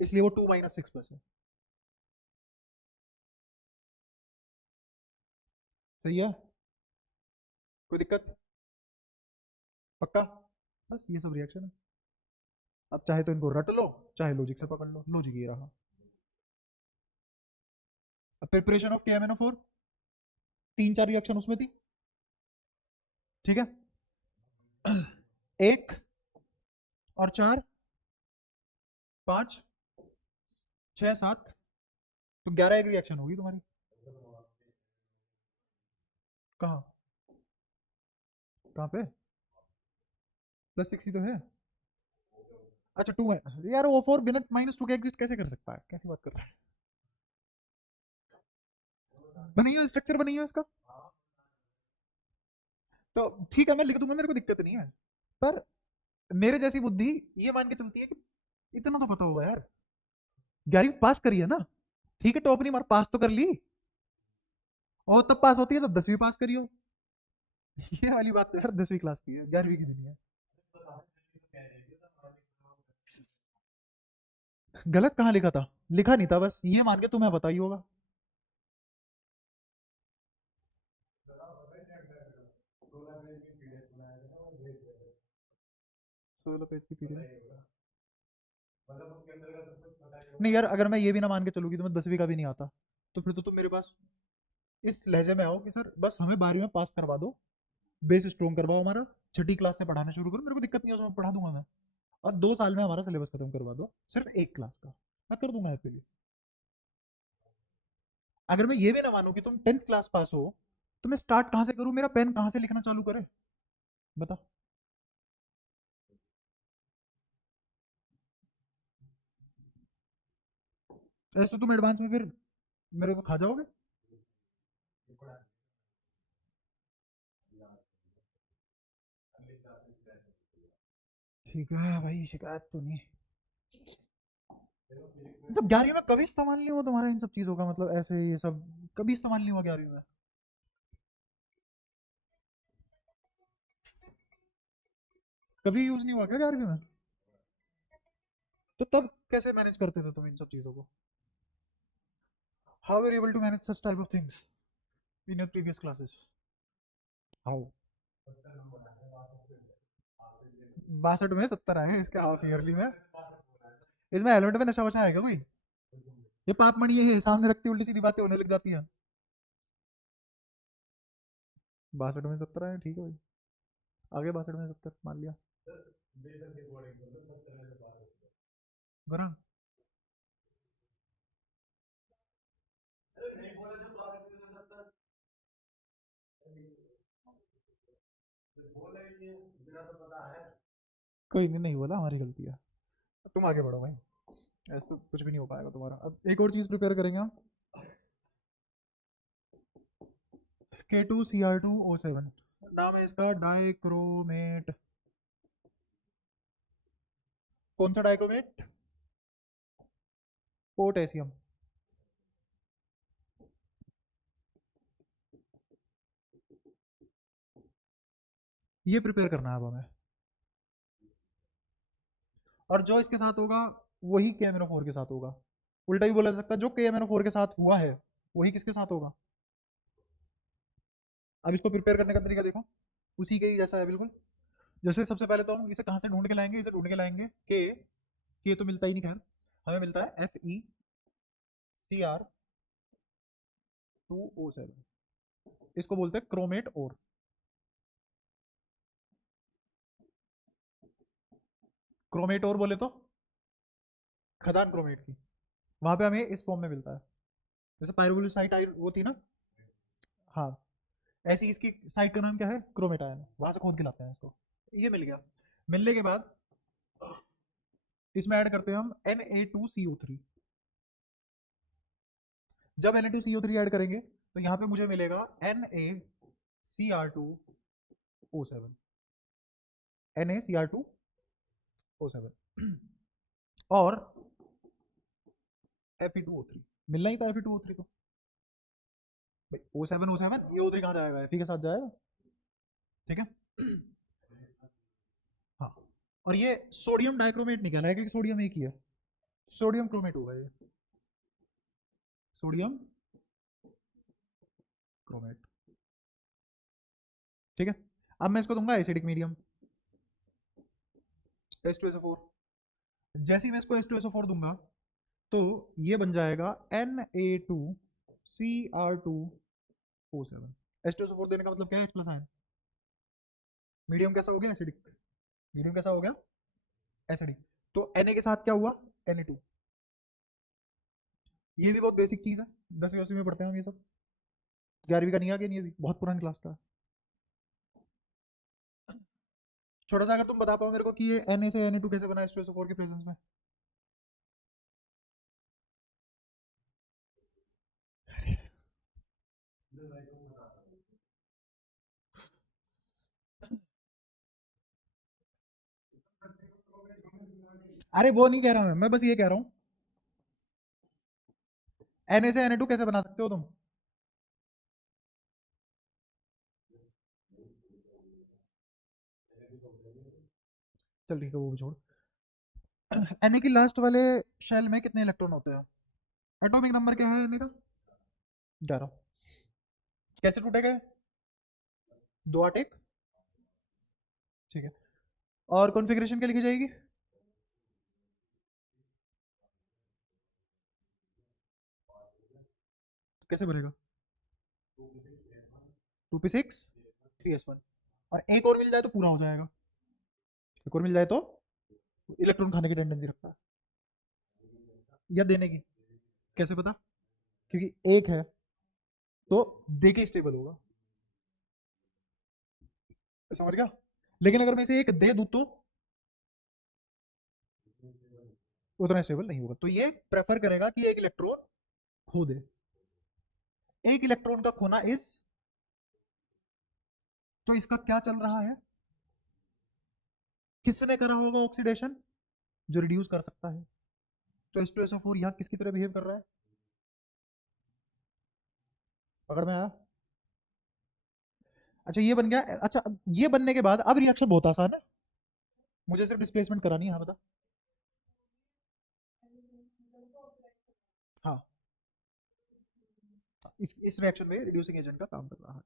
इसलिए वो 2 - 6 है। सही है, कोई दिक्कत? पक्का? बस ये सब रिएक्शन है। अब चाहे तो इनको रट लो, चाहे लॉजिक से पकड़ लो, लॉजिक ये रहा। अब प्रिपरेशन ऑफ KMnO4, 3-4 रिएक्शन उसमें थी, ठीक है? 1 और 4, 5, 6, 7, तो 11 एक रिएक्शन होगी तुम्हारी। कहाँ? कहाँ पे? +6 ही तो है। अच्छा 2 है यार, ओ फोर बिना -2 के एग्जिस्ट कैसे कर सकता है? कैसी बात कर रहा है? बनी हो स्ट्रक्चर, बनी हो इसका। तो ठीक है, मैं लिख दूंगा, मेरे को दिक्कत नहीं है। पर मेरे जैसी बुद्धि ये मान के चलती है कि इतना तो पता होगा यार। 11वीं पास करी है ना, ठीक है, टॉप नहीं मार, पास तो कर ली। और तब पास होती है जब 10वीं पास करी हो। ये वाली बात तो यार 10वीं क्लास की है, 11वीं की नहीं है। गलत कहाँ लिखा था? लिखा नहीं था, बस ये मान के तुम्हें पता ही होगा। 16 पेज की पीडीएफ। नहीं यार, अगर मैं ये भी ना मान के चलूँ कि तुम्हें 10वीं का भी नहीं आता, तो फिर तो तुम मेरे पास इस लहजे में आओ कि सर बस हमें 12वीं में पास करवा दो, बेस स्ट्रॉन्ग करवाओ हमारा, छठी क्लास से पढ़ाना शुरू करो, मेरे को दिक्कत नहीं है, उसमें पढ़ा दूंगा मैं। और 2 साल में हमारा सिलेबस खत्म करवा दो, सिर्फ एक क्लास का, मैं कर दूंगा हैप्पीली। अगर मैं ये भी ना मानूं कि तुम 10th क्लास पास हो, तो मैं स्टार्ट कहाँ से करूँ? मेरा पेन कहाँ से लिखना चालू करे? बता। ऐसे तुम एडवांस में फिर मेरे को खा जाओगे। ठीक है भाई, शिकायत तो नहीं। मतलब 11वीं में कभी इस्तेमाल नहीं हुआ तुम्हारे इन सब चीजों का, मतलब ऐसे ये सब कभी इस्तेमाल नहीं हुआ 11वीं में? कभी यूज नहीं हुआ क्या 11वीं में? तो तब कैसे मैनेज करते थे तुम इन सब चीजों को? How are able to manage such type of things in your previous classes? How? 62 में 70 आए हैं इसके हाफ ईयरली में। इसमें हेलमेट में नशा वशा है क्या कोई? ये पाप मणि है, सामने रखती उल्टी सीधी बातें होने लग जाती हैं। 62 में 70 है, ठीक है भाई। आगे 62 में 70 मान लिया। वरुण, कोई नहीं, नहीं बोला, हमारी गलती है। तुम आगे बढ़ो भाई, ऐसे तो कुछ भी नहीं हो पाएगा तुम्हारा। अब एक और चीज प्रिपेयर करेंगे हम। K2Cr2O7, नाम है इसका डाइक्रोमेट। कौन सा डाइक्रोमेट? पोटेशियम। ये प्रिपेयर करना है अब हमें। और जो इसके साथ होगा वही KMnO4 के साथ होगा। उल्टा ही बोला जा सकता है, जो KMnO4 के साथ हुआ है वही किसके साथ होगा। अब इसको प्रिपेयर करने का तरीका देखो, उसी के ही जैसा है बिल्कुल। जैसे सबसे पहले तो हम इसे कहाँ से ढूंढ के लाएंगे? इसे ढूंढ के लाएंगे के तो मिलता ही नहीं, खैर हमें मिलता है FeCr2O7। इसको बोलते हैं क्रोमेट और। क्रोमेट और बोले तो खदान क्रोमेट की, वहां पे हमें इस फॉर्म में मिलता है। जैसे पायरोग्लिक साइट वो थी ना, हाँ, ऐसी इसकी साइट का नाम क्या है? क्रोमेटायन, वहां से खोद के लाते हैं इसको। ये मिल गया। मिलने के बाद इसमें ऐड करते हैं हम Na2CO3। जब Na2CO3 ऐड करेंगे तो यहाँ पे मुझे मिलेगा NaCr2O7। NaCr2O7 और Fe2O3। मिलना ही था Fe2O3 तो। भाई O7 ये O3 कहाँ जाएगा? Fe के साथ जाएगा, ठीक है। हाँ, और ये सोडियम डाइक्रोमेट नहीं कहलाएगा क्योंकि सोडियम एक ही है, सोडियम क्रोमेट होगा ये, सोडियम क्रोमेट, ठीक है। अब मैं इसको दूंगा एसिडिक मीडियम H2SO4। जैसे ही मैं इसको H2SO4 दूंगा तो ये बन जाएगा Na2Cr2O7। H2SO4 देने का मतलब क्या है? H+ ion. मीडियम कैसा हो गया? एसिडिक। मीडियम कैसा हो गया? एसिडिक। तो Na के साथ क्या हुआ? Na2। ये भी बहुत बेसिक चीज है, 10वीं में पढ़ते हैं हम ये सब। 11वीं का नहीं, आगे नहीं, अभी बहुत पुरानी क्लास का है। छोटा सा अगर तुम बता पाओ मेरे को कि ये Na से Na2 कैसे बना H2SO4 के प्रेजेंस में। अरे वो नहीं कह रहा मैं बस ये कह रहा हूँ Na से Na2 कैसे बना सकते हो तुम। चल ठीक है वो भी छोड़। Na की लास्ट वाले शेल में कितने इलेक्ट्रॉन होते हैं। एटॉमिक नंबर क्या है Na का। 11। कैसे टूटेगा। 2 8 1। ठीक है और कॉन्फ़िगरेशन क्या लिखी जाएगी। कैसे बनेगा 2p6 3s1 और एक और मिल जाए तो पूरा हो जाएगा। एक और मिल जाए तो इलेक्ट्रॉन खाने की टेंडेंसी रखता है या देने की। कैसे पता क्योंकि एक है तो दे के स्टेबल होगा। समझ गया। लेकिन अगर मैं इसे एक दे दूं तो उतना स्टेबल नहीं होगा तो ये प्रेफर करेगा कि एक इलेक्ट्रॉन खो दे। एक इलेक्ट्रॉन का खोना इस तो इसका क्या चल रहा है। किसने करा होगा ऑक्सीडेशन जो रिड्यूस कर सकता है। तो H2SO4 यहाँ किसकी तरह बिहेव कर रहा है। पकड़ में आया। अच्छा ये बन गया। अच्छा ये बनने के बाद अब रिएक्शन बहुत आसान है। मुझे सिर्फ डिस्प्लेसमेंट करानी है। हाँ बता। हाँ इस रिएक्शन में रिड्यूसिंग एजेंट का काम कर रहा है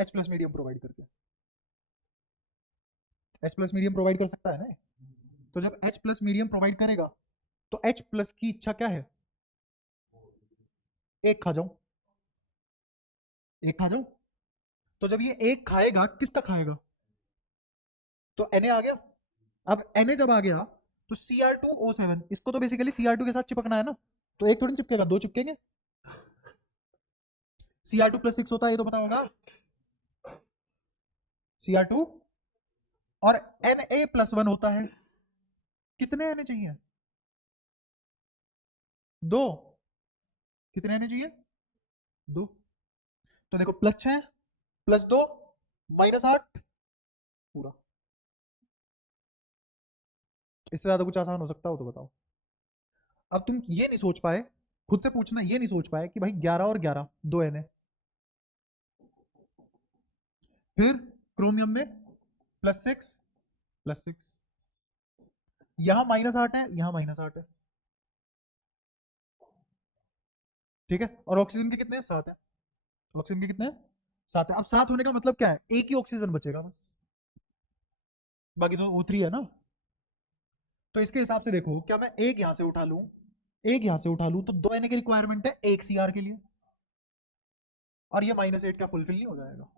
H प्लस मीडियम प्रोवाइड करके। H प्लस मीडियम प्रोवाइड कर सकता है ना। तो जब H प्लस मीडियम प्रोवाइड करेगा तो H प्लस की इच्छा क्या है। एक खा जाऊं। एक खा जाऊं। तो जब ये एक खाएगा किसका खाएगा तो Na आ गया। अब Na जब आ गया तो Cr2O7 इसको तो बेसिकली Cr2 के साथ चिपकना है ना। तो एक थोड़ी चिपकेगा दो चिपकेंगे। Cr2+6 होता है ये तो पता होगा। Cr2 और Na+1 होता है। कितने Na चाहिए 2। कितने Na चाहिए 2। तो देखो +6 +2 -8 पूरा। इससे ज्यादा कुछ आसान हो सकता हो तो बताओ। अब तुम ये नहीं सोच पाए खुद से पूछना ये नहीं सोच पाए कि भाई 11 और 11 2 Na। फिर क्रोमियम में +6 +6 यहां -8 है यहां -8 है। ठीक है और ऑक्सीजन के कितने हैं 7 है। ऑक्सीजन के कितने हैं 7 है। अब 7 होने का मतलब क्या है एक ही ऑक्सीजन बचेगा बस। बाकी तो O3 है ना। तो इसके हिसाब से देखो क्या मैं एक यहां से उठा लूं एक यहां से उठा लूं तो 2 Na की रिक्वायरमेंट है एक Cr के लिए और ये -8 का फुलफिल नहीं हो जाएगा।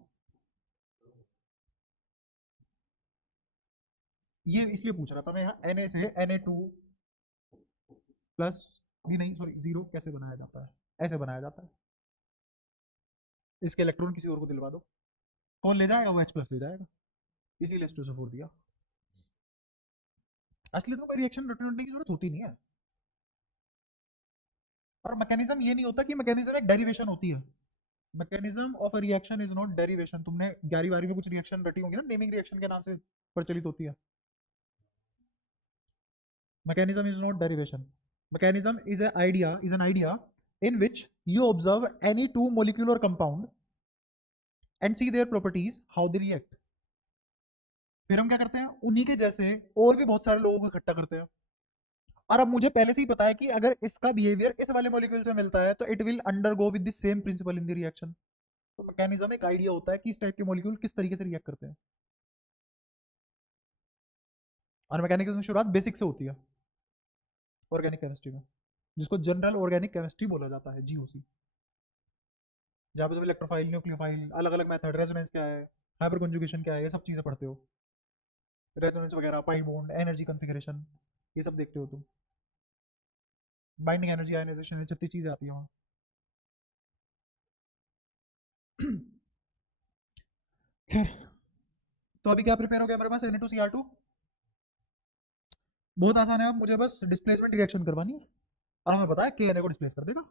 ये इसलिए पूछ रहा था मैं यहाँ Na से Na2 प्लस भी नहीं सॉरी 0 कैसे बनाया जाता है। ऐसे बनाया जाता है। इसके इलेक्ट्रॉन किसी और को दिलवा दो कौन ले जाएगा वो H प्लस ले जाएगा। इसीलिए H2SO4 दिया। असली तो कोई रिएक्शन रटने की जरूरत होती नहीं है। और मैकेनिज्म ये नहीं होता कि मैकेनिज्म एक डेरिवेशन होती है। Mechanism of a reaction is not derivation. तुमने 11वीं में कुछ रिएक्शन रटी होंगी ना नेमिंग रिएक्शन के नाम से प्रचलित होती है। Mechanism is not derivation. Mechanism is an idea in which you observe any two molecular compound and see their properties how they react। फिर हम क्या करते हैं उन्हीं के जैसे और भी बहुत सारे लोगों को इकट्ठा करते हैं। और अब मुझे पहले से ही पता है कि अगर इसका बिहेवियर इस वाले मॉलिक्यूल से मिलता है तो it will undergo with the same principle in the reaction. तो मैकेनिज्म एक आइडिया होता है कि इस टाइप के मॉलिक्यूल किस तरीके से रिएक्ट करते हैं। और मैकेनिज्म की शुरुआत बेसिक से होती है ऑर्गेनिक केमिस्ट्री में जिसको जनरल ऑर्गेनिक केमिस्ट्री बोला जाता है GOC। जहाँ पे तुम इलेक्ट्रोफाइल न्यूक्लियोफाइल अलग अलग मेथड रेजोनेंस क्या है हाइपर कंजुगेशन क्या है ये सब चीज़ें पढ़ते हो। रेजोनेंस वगैरह पाई बॉन्ड एनर्जी कॉन्फ़िगरेशन ये सब देखते हो तुम। बाइंडिंग एनर्जी आयनाइजेशन 36 चीज़ें आती है वहाँ। खैर तो अभी क्या प्रिपेयर हो गया मेरे पास, Na2Cr2। बहुत आसान है, आप मुझे बस डिस्प्लेसमेंट रिएक्शन करवानी है और हमें पता है के को डिस्प्लेस कर देगा,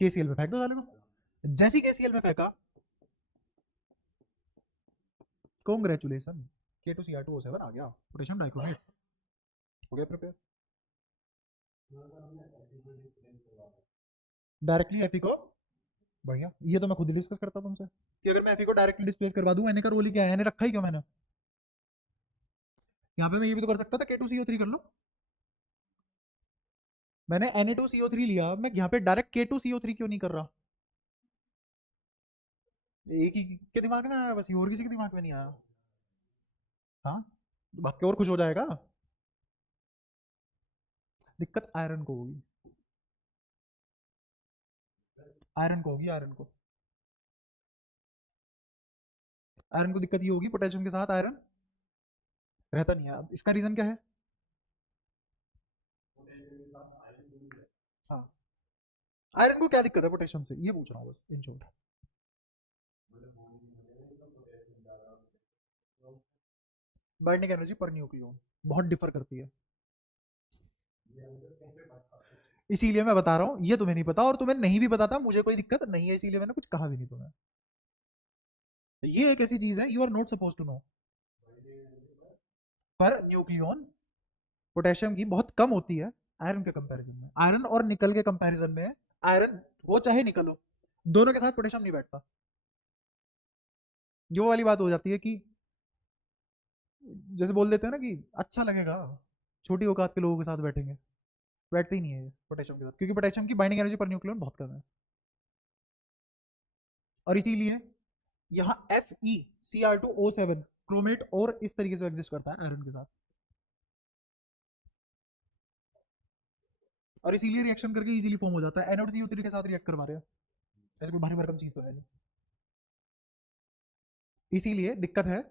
KCl में फेंक दो साले को। जैसी KCl में फेंका, कांग्रेचुलेशन, K2Cr2O7 आ गया, पोटेशियम डाइक्रोमेट हो गया प्रिपेयर। डायरेक्टली Fe को, बढ़िया, ये तो मैं खुद डिस्कस करता तुमसे कि अगर मैं Fe को डायरेक्टली डिस्प्लेस करवा दूं, Na का रोल ही क्या है, Na रखा ही क्यों मैंने। यहाँ पे मैं ये भी तो कर सकता था K2CO3 कर लो, मैंने Na2CO3 लिया, मैं यहाँ पे डायरेक्ट K2CO3 क्यों नहीं कर रहा। एक ही के दिमाग में आया बस, ये और किसी के दिमाग में नहीं आया। हाँ, बाकी और खुश हो जाएगा। दिक्कत आयरन को होगी, आयरन को होगी, आयरन को दिक्कत ये होगी, पोटेशियम के साथ आयरन रहता नहीं है। अब इसका रीजन क्या है। हाँ, आयरन को क्या दिक्कत है पोटेशियम से, ये पूछ रहा हूँ बस in short. Binding energy per nucleon बहुत डिफर करती है, इसीलिए मैं बता रहा हूँ, ये तुम्हें नहीं पता और तुम्हें नहीं भी पता था, मुझे कोई दिक्कत नहीं है, इसीलिए मैंने कुछ कहा भी नहीं तुम्हें। ये एक ऐसी चीज है you are not suppose to know. पर न्यूक्लियन पोटेशियम की बहुत कम होती है आयरन के कंपैरिजन में, आयरन और निकल के कंपैरिजन में आयरन वो चाहे निकल हो, दोनों के साथ पोटेशियम नहीं बैठता। ये वाली बात हो जाती है कि जैसे बोल देते हैं ना कि अच्छा लगेगा छोटी औकात के लोगों के साथ बैठेंगे, बैठते ही नहीं है पोटेशियम के साथ, क्योंकि पोटेशियम की बाइंडिंग एनर्जी पर न्यूक्लियन बहुत कम है। और इसीलिए यहाँ FeCr2O7 क्रोमेट और इस तरीके से एग्जिस्ट करता है आयरन के साथ, और इसीलिए रिएक्शन करके इजीली फॉर्म हो जाता है। NaOH के साथ रिएक्ट करवा रहे हैं, ऐसे कोई भारी भरकम चीज तो है नहीं, इसीलिए दिक्कत है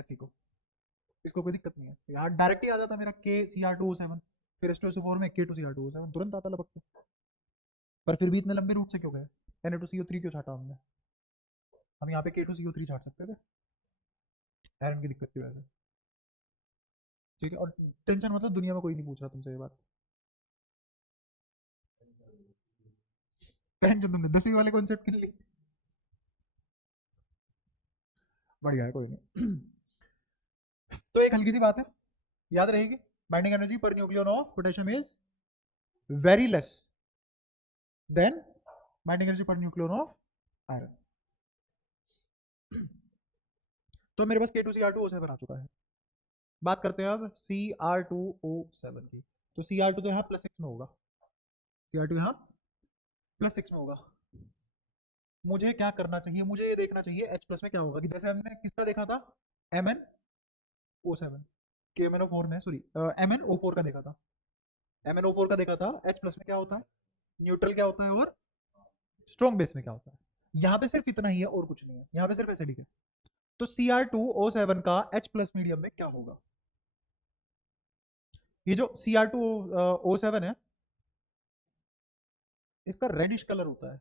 Fe को, इसको कोई दिक्कत नहीं है। यहाँ डायरेक्ट ही आ जाता है मेरा KCr2O7, फिर H2SO4 में K2Cr2O7 तुरंत आता लपक के। पर फिर भी इतने लंबे रूट से क्यों गए, Na2CO3 क्यों छाटा हमने, हम यहाँ पे K2CO3 छाट सकते थे आयरन की दिक्कत की वजह से। ठीक है, और टेंशन मतलब दुनिया में कोई नहीं पूछ रहा तुमसे ये बात। टेंशन तुमने 10वीं वाले कॉन्सेप्ट के लिए, बढ़िया है, कोई नहीं। तो एक हल्की सी बात है, याद रहेगी, binding energy per nucleon of potassium is very less than binding energy per nucleon of iron. तो मेरे पास K2Cr2O7 आ चुका है। बात करते हैं अब Cr2O7 की, तो Cr2 तो यहाँ +6 में होगा, Cr2 यहाँ +6 में होगा। मुझे क्या करना चाहिए, मुझे ये देखना चाहिए H+ में क्या होगा, कि जैसे हमने किसका देखा था, MnO7 KMnO4 में, सॉरी MnO4 का देखा था, MnO4 का देखा था, H+ में क्या होता है, न्यूट्रल क्या होता है, और स्ट्रॉन्ग बेस में क्या होता है। यहाँ पे सिर्फ इतना ही है और कुछ नहीं है, यहाँ पे सिर्फ एसिडिक है। तो Cr2O7 का H+ मीडियम में क्या होगा, ये जो Cr2O7 है इसका रेडिश कलर होता है,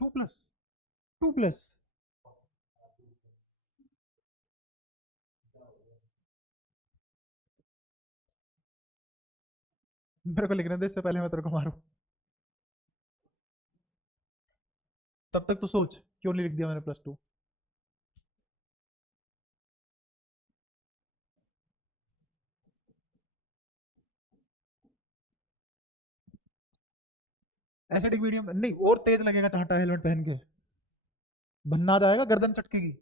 टू प्लस, टू प्लस, मेरे को लिखने दे इससे पहले मैं तेरे को मारूं, तब तक तो सोच क्यों नहीं लिख दिया मैंने +2। एसिडिक मीडियम नहीं, और तेज लगेगा चाटा हेलमेट पहन के, भन्ना जाएगा, गर्दन चटकेगी।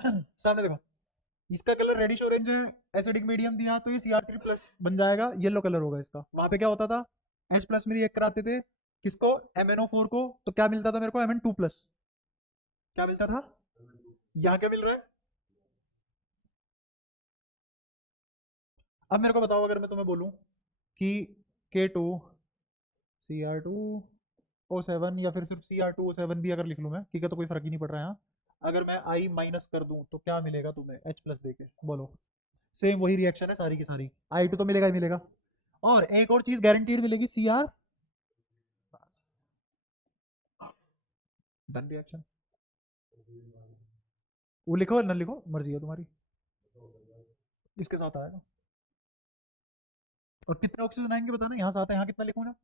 सामने देखो, इसका कलर रेडिश ऑरेंज है, एसिडिक मीडियम दिया तो ये Cr3+ बन जाएगा, येलो कलर होगा इसका। वहां पे क्या होता था, H+ में रिएक्ट कराते थे किसको, MnO4 को, तो क्या मिलता था मेरे को, Mn2+, क्या मिलता था, यहाँ क्या मिल रहा है। अब मेरे को बताओ, अगर मैं तुम्हें बोलूं कि K2Cr2O7 या फिर सिर्फ Cr2O7 भी अगर लिख लूं मैं, ठीक है, तो कोई फर्क ही नहीं पड़ रहा है यहाँ। अगर मैं I माइनस कर दूं तो क्या मिलेगा तुम्हें H+ देके, बोलो। सेम वही रिएक्शन है सारी की सारी, I2 तो मिलेगा ही मिलेगा। और एक और चीज गारंटीड मिलेगी, Cr डन रिएक्शन। वो लिखो न लिखो, मर्जी है तुम्हारी, इसके साथ आएगा। और कितने ऑक्सीजन आएंगे बताना, यहाँ से आता है, यहाँ कितना लिखूँ ना,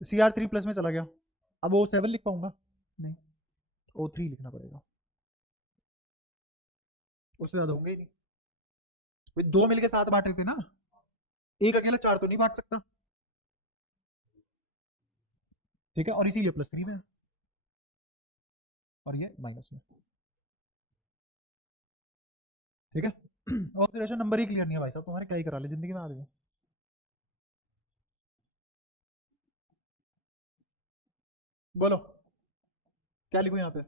Cr3 प्लस में चला गया। अब O7 लिख पाऊंगा नहीं, O3 लिखना पड़ेगा, उससे ज्यादा होंगे ही नहीं। भाई दो मिलके सात बांट रहे थे ना, एक अकेला चार तो नहीं बांट सकता, ठीक है, और इसीलिए +3 में है, और ये माइनस में, ठीक है। ऑक्सीडेशन नंबर ही क्लियर नहीं है भाई साहब, तुम्हारे क्या ही करा ले जिंदगी में आ रही है। बोलो क्या लिखूं यहाँ पे,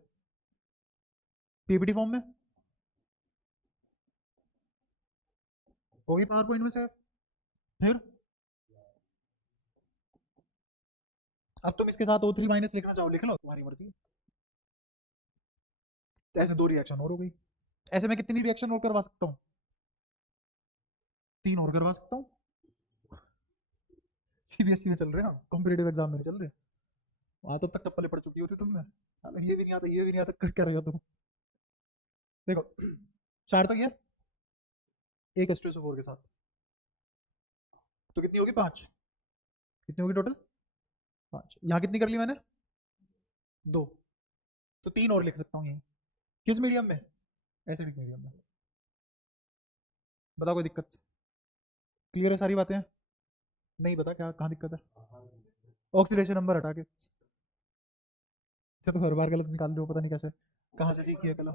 पीपीटी फॉर्म में होगी, पावर पॉइंट में से फिर अब तुम इसके साथ O3 माइनस लिखना चाहो लिख लो, तुम्हारी मर्जी। तो ऐसे दो रिएक्शन और हो गई, ऐसे मैं कितनी रिएक्शन और करवा सकता हूँ, तीन और करवा सकता हूँ। सीबीएसई में चल रहे हैं, कॉम्पिटेटिव एग्जाम में नहीं चल रहे, वहां तो तक चप्पलें पड़ चुकी होती तुमने, ये भी नहीं आता ये भी नहीं आता, कर क्या रहे हो तुम। देखो चार तो ये एक H2SO4 के साथ, तो कितनी होगी, पांच, कितनी होगी टोटल, पांच। यहाँ कितनी कर ली मैंने, दो, तो तीन और लिख सकता हूँ यहीं, किस मीडियम में, एसिडिक मीडियम में। बताओ कोई दिक्कत, क्लियर है सारी बातें, नहीं बता क्या कहाँ दिक्कत है, ऑक्सीडेशन नंबर हटा के, अच्छा तो हर बार गलत निकाल रहे हो, पता नहीं कैसे, कहाँ से सीखी है कला।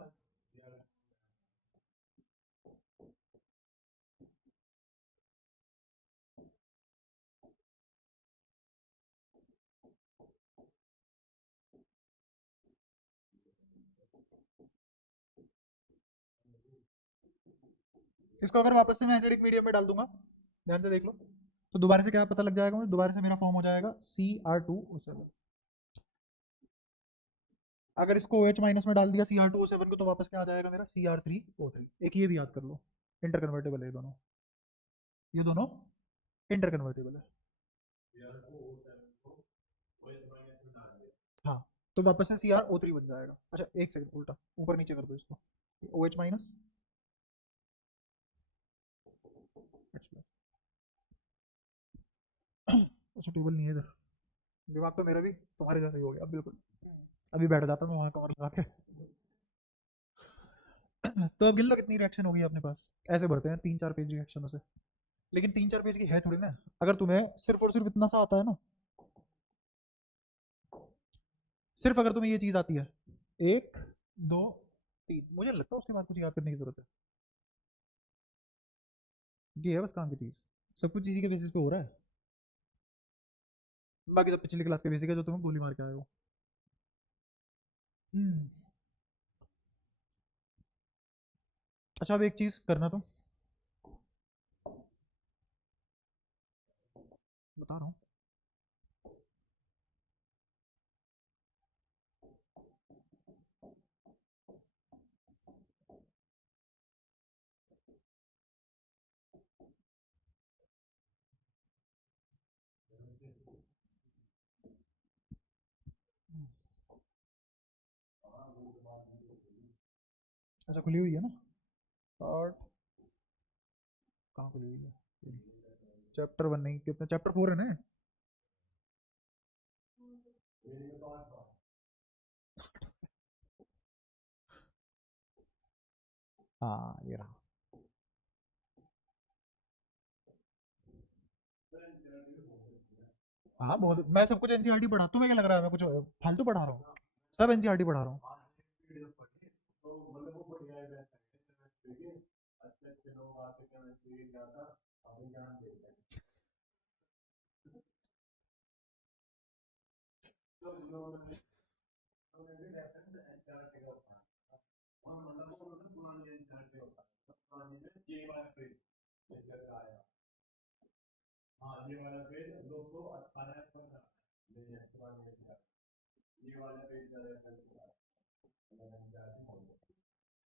इसको अगर वापस से मैं एसिडिक मीडियम में डाल दूंगा, ध्यान से देख लो, तो दोबारा से क्या पता लग जाएगा मुझे, दोबारा से मेरा फॉर्म हो जाएगा Cr2O7। अगर इसको OH माइनस में डाल दिया Cr2O7 को, तो वापस क्या आ जाएगा मेरा, Cr3O3। एक ये भी याद कर लो, इंटर कन्वर्टेबल है दोनों, ये दोनों इंटर कन्वर्टेबल है। हाँ, तो वापस से Cr O3 बन जाएगा। अच्छा एक सेकंड, उल्टा ऊपर नीचे कर दो इसको, OH माइनस H प्लस। अच्छा टेबल नहीं है इधर, दिमाग तो मेरा भी तुम्हारे जैसा ही हो गया बिल्कुल, अभी बैठ जाता मैं वहां कवर लगा के। तो अब गिन लो कितनी रिएक्शन होगी अपने पास, ऐसे बढ़ते हैं 3-4 पेज रिएक्शनों से, लेकिन 3-4 पेज की है थोड़ी ना, अगर तुम्हें सिर्फ और सिर्फ इतना सा आता है ना, सिर्फ अगर तुम्हें ये चीज आती है, एक, दो, तीन, मुझे नहीं लगता उसके बाद कुछ याद करने की जरूरत है, ये है बस काम की चीज, सब कुछ इसी के बेसिस पे हो रहा है, बाकी सब पिछली क्लास के बेसिक है जो तुम्हें गोली मार के आए हो। हम्म। अच्छा अब एक चीज करना तुम, बता रहा हूँ, अच्छा खुली हुई है ना, और कहाँ खुली हुई है, चैप्टर 1 नहीं, कितना चैप्टर 4 है ना, हाँ ये रहा। हाँ बहुत, मैं सब कुछ एनसीईआरटी पढ़ा, तुम्हें क्या लग रहा है मैं कुछ फालतू पढ़ा रहा हूँ, सब एनसीईआरटी पढ़ा रहा हूँ।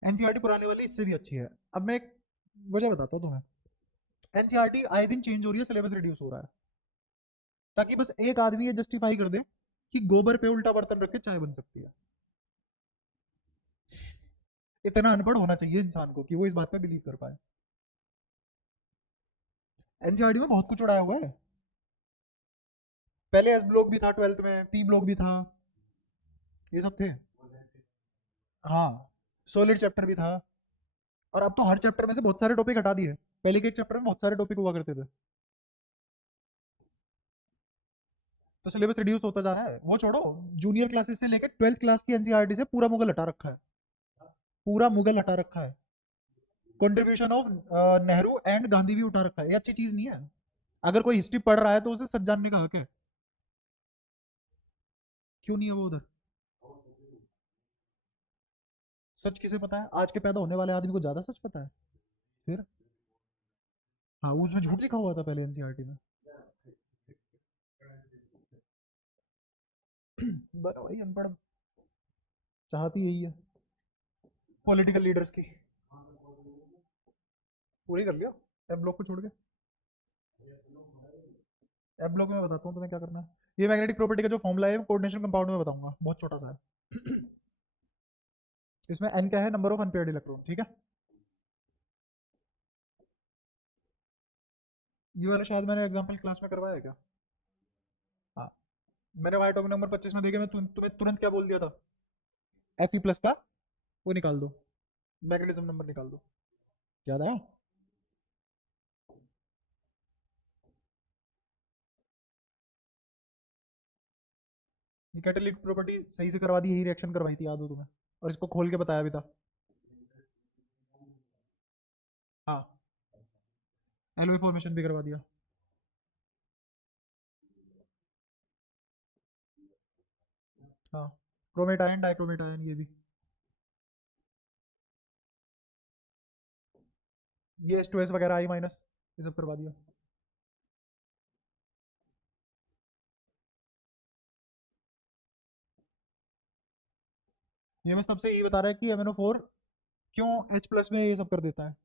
एनसीईआरटी पुराने वाली इससे भी अच्छी है। अब मैं एक वजह बताता हूँ तुम्हें, एनसीईआरटी आए दिन चेंज हो रही है, सिलेबस रिड्यूस हो रहा है, ताकि बस एक आदमी ये जस्टिफाई कर दे कि गोबर पे उल्टा बर्तन रख के चाय बन सकती है। इतना अनपढ़ होना चाहिए इंसान को कि वो इस बात पे बिलीव कर पाए। एनसीईआरटी में बहुत कुछ उड़ाया हुआ है। पहले एस ब्लॉक भी था, 12th में पी ब्लॉक भी था, ये सब थे। हाँ, सॉलिड चैप्टर भी था। और अब तो हर चैप्टर में से बहुत सारे टॉपिक हटा दिए। पहले के एक चैप्टर में बहुत सारे टॉपिक हुआ करते थे, तो सिलेबस रिड्यूस होता जा रहा है। वो छोड़ो, जूनियर क्लासेस से लेकर 12th क्लास की एनसीईआरटी से पूरा मुगल हटा रखा है, पूरा मुगल हटा रखा है। Contribution of Nehru and Gandhi भी उठा रखा है। ये अच्छी चीज नहीं है। अगर कोई हिस्ट्री पढ़ रहा है तो उसे सच जानने का हक है। क्यों नहीं है वो उधर? सच किसे पता है? आज के पैदा होने वाले आदमी को ज्यादा सच पता है। फिर हाँ, उसमें झूठ लिखा हुआ था पहले एनसीईआरटी में। बड़ा भाई अनपढ़ चाहती यही है पॉलिटिकल लीडर्स की। पूरी कर लिया एफ ब्लॉक को छोड़ के। एफ ब्लॉक में बताता हूँ तुम्हें क्या करना है। ये मैग्नेटिक प्रॉपर्टी का जो फॉर्मूला है कोऑर्डिनेशन कंपाउंड में बताऊंगा, बहुत छोटा सा है। इसमें एन क्या है? नंबर ऑफ अनपेयर्ड इलेक्ट्रॉन, ठीक है। ये वाला शायद मैंने एग्जांपल क्लास में करवाया है क्या? हाँ, मैंने वाई टॉपिक नंबर 25 में देखे, मैं तुम्हें तुरंत क्या बोल दिया था? एफ ई प्लस का वो निकाल दो, मैग्नेटिज्म नंबर निकाल दो। याद आया? ये कैटालिटिक प्रॉपर्टी सही से करवा दी, यही रिएक्शन करवाई थी, याद हो तुम्हें? और इसको खोल के बताया भी था। हाँ, एलओए फॉर्मेशन भी करवा दिया। हाँ, क्रोमेट आयन, डाइक्रोमेट आयन, ये भी। ये S2S वगैरह आई माइनस, ये सब करवा दिया। ये बस तब से यही बता रहा है कि MnO4 क्यों H प्लस में ये सब कर देता है।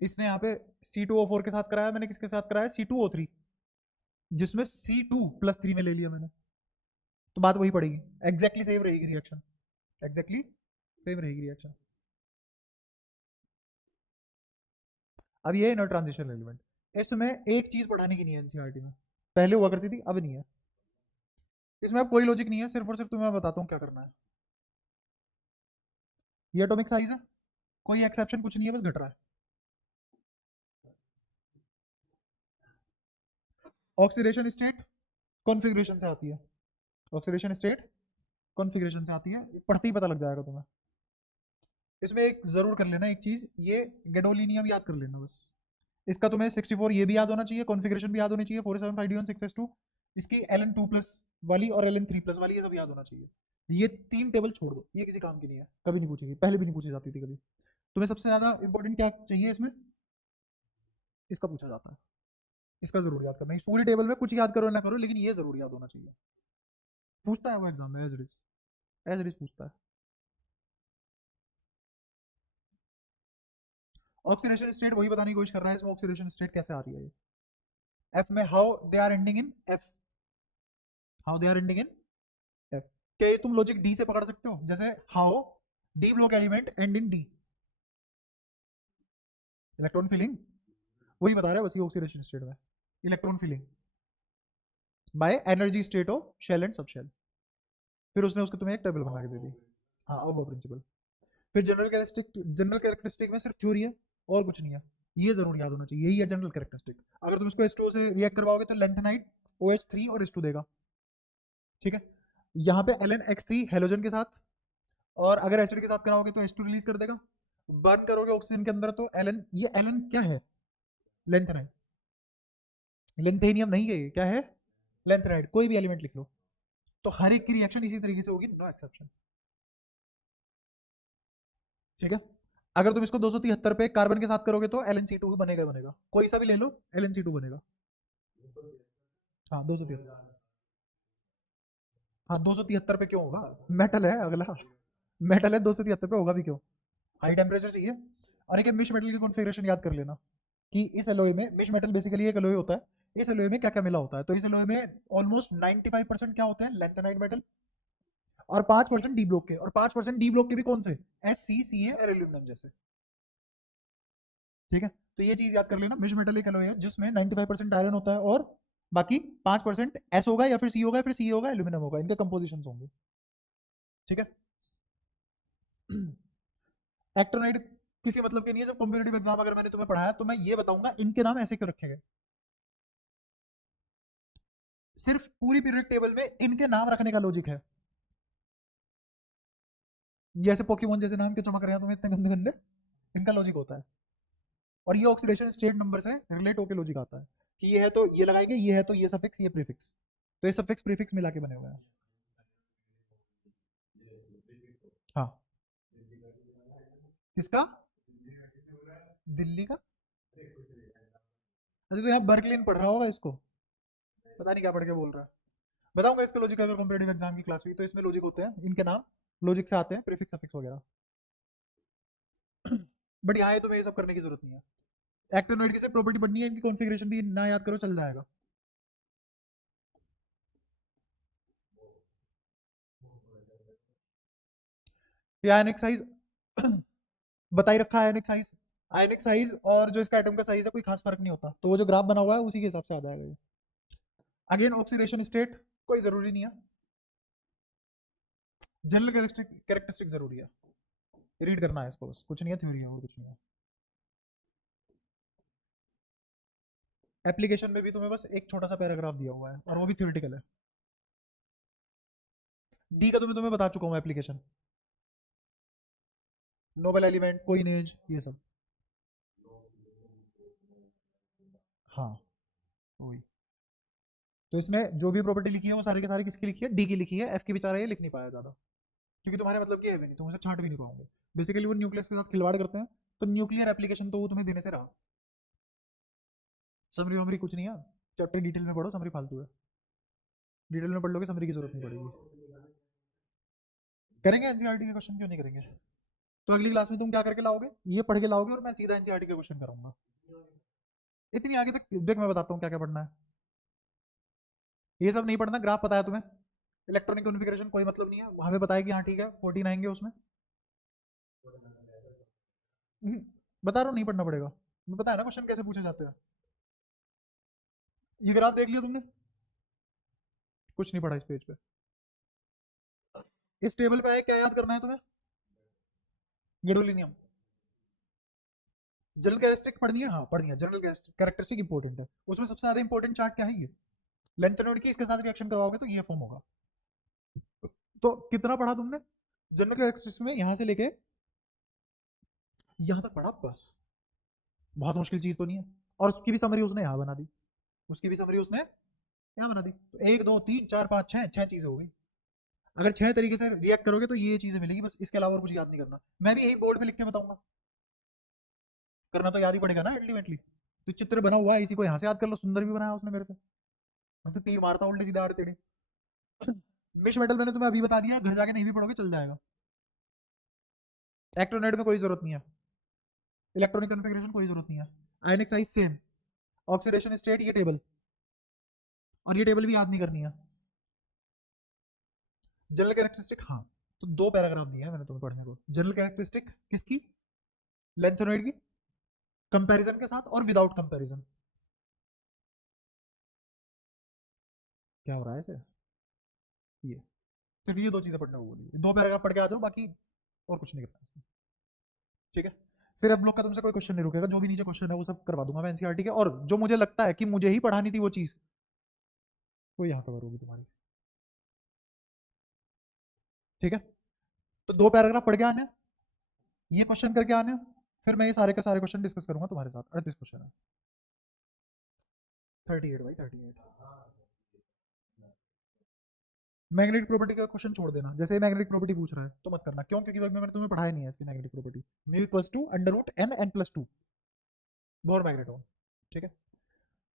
इसने यहाँ पे C2O4 के साथ कराया, मैंने किसके साथ कराया? C2O3, जिसमें C2+3 में ले लिया मैंने। तो बात वही पड़ेगी, एग्जैक्टली सेम रहेगी रिएक्शन, एग्जैक्टली सेम रहेगी रिएक्शन। अब ये इनर ट्रांजिशन एलिमेंट, इसमें एक चीज पढ़ाने की नहीं है एनसीईआरटी में, पहले हुआ करती थी, अब नहीं है। इसमें अब कोई लॉजिक नहीं है, सिर्फ और सिर्फ तुम्हें बताता हूँ क्या करना है। ये एटॉमिक साइज है, कोई एक्सेप्शन कुछ नहीं है, बस घट रहा है। ऑक्सीडेशन स्टेट कॉन्फ़िगरेशन से आती है, ऑक्सीडेशन स्टेट कॉन्फ़िगरेशन से आती है, पढ़ते ही पता लग जाएगा तुम्हें। इसमें एक जरूर कर लेना एक चीज, ये गैडोलिनियम याद कर लेना बस। इसका तुम्हें 64 ये भी याद होना चाहिए, कॉन्फ़िगरेशन भी याद होनी चाहिए, 475D16S2, इसकी Ln2+ वाली और Ln3+ वाली, ये सब याद होना चाहिए। ये 3 टेबल छोड़ दो, ये किसी काम की नहीं है, कभी नहीं पूछेगी, पहले भी नहीं पूछी जाती थी कभी। तुम्हें सबसे ज्यादा इंपॉर्टेंट क्या चाहिए इसमें? इसका पूछा जाता है, इसका जरूर याद करना। इस पूरी टेबल में कुछ याद करो ना करो, लेकिन ये जरूर याद होना चाहिए। पूछता है वो एग्जाम में, as it is, as it is पूछता है। ऑक्सीडेशन स्टेट वही बताने की कोशिश कर रहा है इसमें, ऑक्सीडेशन स्टेट कैसे आ रही है ये। एफ में how they are ending in F, how they are ending in F. क्या ये तुम लॉजिक डी से पकड़ सकते हो? जैसे how D block element end in D, electron filling, वही बता रहा है उसी ऑक्सीडेशन स्टेट में, electron filling by energy state of shell and subshell. फिर उसने उसको तुम्हें एक टेबल बना के दे दी। हाँ, वो प्रिंसिपल। फिर जनरल कैरेक्टरिस्टिक में सिर्फ थ्योरी है और कुछ नहीं है, ये जरूर याद होना चाहिए, यही है जनरल कैरेक्टरिस्टिक। अगर तुम इसको H2O से रिएक्ट करवाओगे तो लेंथेनाइट OH3 और H2 देगा, ठीक है। यहाँ पे LnX3 हेलोजन के साथ, और अगर एसिड के साथ कराओगे तो H2 रिलीज कर देगा। बर्न करोगे ऑक्सीजन के अंदर तो Ln, ये Ln क्या है? लेंथेनाइट, लेंथेनियम नहीं है, ये क्या है? लेंथेनाइट। कोई भी एलिमेंट लिख लो, तो हर एक की रिएक्शन इसी तरीके से होगी, नो एक्सेप्शन, ठीक है। अगर तुम इसको 273 पे कार्बन के साथ करोगे तो LnC2 बनेगा बनेगा, कोई सा भी ले लो LnC2 बनेगा। हाँ 273, हाँ 273 पे क्यों होगा, मेटल है अगला, मेटल है 273 पे होगा भी क्यों, हाई टेम्परेचर चाहिए। और एक मिश मेटल की कॉन्फ़िगरेशन याद कर लेना कि इस एलॉय में, मिश मेटल बेसिकली एक एलॉय होता है, इस एलॉय में क्या क्या मिला होता है, तो इस एलॉय में ऑलमोस्ट 95% क्या होते हैं, लैंथेनाइट मेटल, और 5% डी ब्लॉक के, और 5% डी ब्लॉक के भी कौन से, एस सी सी ए और एल्यूमिनियम जैसे। ठीक है, तो ये चीज याद कर लेना, मिश मेटल एक एलॉय है जिसमें 95% आयरन होता है और बाकी 5% एस होगा या फिर सी होगा, फिर सी होगा, एल्यूमिनियम होगा, इनके कंपोजिशन होंगे। ठीक है। एक्ट्रोनाइट किसी मतलब के नहीं है, जब कॉम्पिटेटिव एग्जाम अगर मैंने तुम्हें पढ़ाया तो मैं ये बताऊंगा इनके नाम ऐसे क्यों रखे गए, सिर्फ पूरी पीरियड टेबल में इनके नाम रखने का लॉजिक है। ये ऐसे पोकेमोन जैसे नाम क्यों चमक रहे हैं तुम्हें इतने गंदे गंदे, इनका लॉजिक होता है। और ये ऑक्सीडेशन स्टेट नंबर से रिलेट होकर लॉजिक आता है कि ये है तो ये लगाएंगे, ये है तो ये सफिक्स, ये प्रीफिक्स, तो ये सफिक्स प्रीफिक्स मिला के बने हुए हैं। हाँ, किसका, दिल्ली का, अच्छा तो यहाँ बर्कलिन पढ़ रहा होगा इसको, पता नहीं क्या पढ़ के बोल रहा है। बताऊंगा इसका लॉजिक, अगर कॉम्पिटेटिव एग्जाम की क्लास हुई तो इसमें लॉजिक होते हैं, इनके नाम लॉजिक से आते हैं, प्रीफिक्स सफिक्स वगैरह। बट यहाँ है, तुम्हें ये सब करने की जरूरत नहीं है। एक्टिनोइड की सिर्फ प्रॉपर्टी पढ़नी है, इनकी कॉन्फ़िगरेशन भी ना याद करो चल जाएगा। ये आयनिक साइज बता ही रखा है, आयनिक साइज, आयनिक साइज और जो इसका एटम का साइज है कोई खास फर्क नहीं होता, तो वो जो ग्राफ बना हुआ है उसी के हिसाब से आ जाएगा ये। अगेन ऑक्सीडेशन स्टेट कोई जरूरी नहीं है, जनरल कैरेक्टरिस्टिक जरूरी है, रीड करना है इसको बस, कुछ नहीं है, थ्योरी है और कुछ नहीं है। एप्लीकेशन में भी तुम्हें बस एक छोटा सा पैराग्राफ दिया हुआ है और वो भी थ्योरेटिकल है। डी का तुम्हें बता चुका हूँ एप्लीकेशन, नोबल एलिमेंट, कोइनेज, ये सब। हाँ वही, तो इसमें जो भी प्रॉपर्टी लिखी है वो सारी की सारी किसकी लिखी है, डी की लिखी है, एफ की बेचारा ये लिख नहीं पाया ज्यादा, क्योंकि तुम्हारे मतलब की है भी नहीं, तुम उसे छांट भी नहीं पाओगे। बेसिकली वो न्यूक्लियस के साथ खिलवाड़ करते हैं, तो न्यूक्लियर एप्लीकेशन तो वो तुम्हें देने से रहा, समरी वमरी कुछ नहीं है, चैप्टर डिटेल में पढ़ो, समरी फालतू है, डिटेल में पढ़ लोगे समरी की जरूरत नहीं पड़ेगी। करेंगे एनसीईआरटी के क्वेश्चन, क्यों नहीं करेंगे। तो अगली क्लास में तुम क्या करके लाओगे, ये पढ़ के लाओगे और मैं सीधा एनसीईआरटी के क्वेश्चन करूंगा। इतनी आगे तक देख, मैं बताता हूँ क्या क्या पढ़ना है, ये सब नहीं पढ़ना, ग्राफ पता है तुम्हें, इलेक्ट्रॉनिक कॉन्फ़िगरेशन कोई मतलब नहीं है, वहां पे बताया कि हाँ ठीक है 14 आएंगे उसमें। बता रहा हूँ नहीं पढ़ना पड़ेगा, मैं बताया ना क्वेश्चन कैसे पूछे जाते हैं। ये ग्राफ देख लिया तुमने, कुछ नहीं पढ़ा इस पेज पे, इस टेबल पे आए क्या याद करना है तुम्हें, गैडोलिनियम, जनरल कैरेक्टरिस्टिक पढ़नी है, हाँ पढ़नी है, जनरल कैरेक्टरिस्टिक इंपॉर्टेंट है, उसमें सबसे ज्यादा इंपॉर्टेंट चार्ट क्या है, ये लेंथ नोड की, इसके साथ रिएक्शन करवाओगे तो ये फॉर्म होगा। तो कितना पढ़ा तुमने जनरल कैरेक्टरिस्टिक्स में, यहां से लेके यहां तक पढ़ा बस, बहुत मुश्किल चीज तो नहीं है, और उसकी भी समरी उसने यहाँ बना दी, उसकी भी समरी उसने यहाँ बना दी, तो 1 2 3 4 5 6 छह चीजें हो गई। अगर 6 तरीके से रिएक्ट करोगे तो ये चीजें मिलेगी बस, इसके अलावा और कुछ याद नहीं करना, मैं भी यही बोर्ड पे लिख के बताऊंगा, करना तो याद ही पड़ेगा ना अल्टीमेटली। तो चित्र बना हुआ है, इसी को यहाँ से याद कर लो, सुंदर भी बनाया उसने मेरे से, मैं तो तीर मारता हूँ उल्टे सीधे आड़ टेढ़े। मिश मेटल मैंने तुम्हें अभी बता दिया, घर जाके नहीं भी पढ़ोगे चल जाएगा। एक्ट्रोनेट में कोई जरूरत नहीं है, इलेक्ट्रॉनिक कॉन्फ़िगरेशन कोई जरूरत नहीं है, आयनिक साइज सेम, ऑक्सीडेशन स्टेट ये टेबल, और ये टेबल भी याद नहीं करनी है। जनरल कैरेक्टरिस्टिक, हाँ तो 2 पैराग्राफ दिए हैं मैंने तुम्हें पढ़ने को, जनरल कैरेक्टरिस्टिक किसकी, लेंथेनॉइड की, कंपैरिजन के साथ और विदाउट कंपैरिजन। क्या हो रहा है इसे, ये सिर्फ ये 2 चीजें पढ़ने को बोली, 2 पैराग्राफ पढ़ के आ जाओ, बाकी और कुछ नहीं करना। ठीक है, फिर अब लोग का तुमसे कोई क्वेश्चन नहीं रुकेगा, जो भी नीचे क्वेश्चन है वो सब करवा दूंगा मैं एनसीईआरटी के, और जो मुझे लगता है कि मुझे ही पढ़ानी थी वो चीज, वो यहाँ कवर होगी तुम्हारी। ठीक है, तो 2 पैराग्राफ पढ़ के आने, ये क्वेश्चन करके आने, फिर मैं ये सारे के सारे क्वेश्चन डिस्कस करूंगा तुम्हारे साथ। 38 क्वेश्चन है, 38 भाई 38। मैग्नेटिक प्रॉपर्टी का क्वेश्चन छोड़ देना, जैसे मैग्नेटिक प्रॉपर्टी पूछ रहा है तो मत करना, क्यों, क्योंकि मैंने तुम्हें पढ़ाया नहीं है इसकी magnetic property, mu equals to under root n n plus 2 Bohr magneton. ठीक है,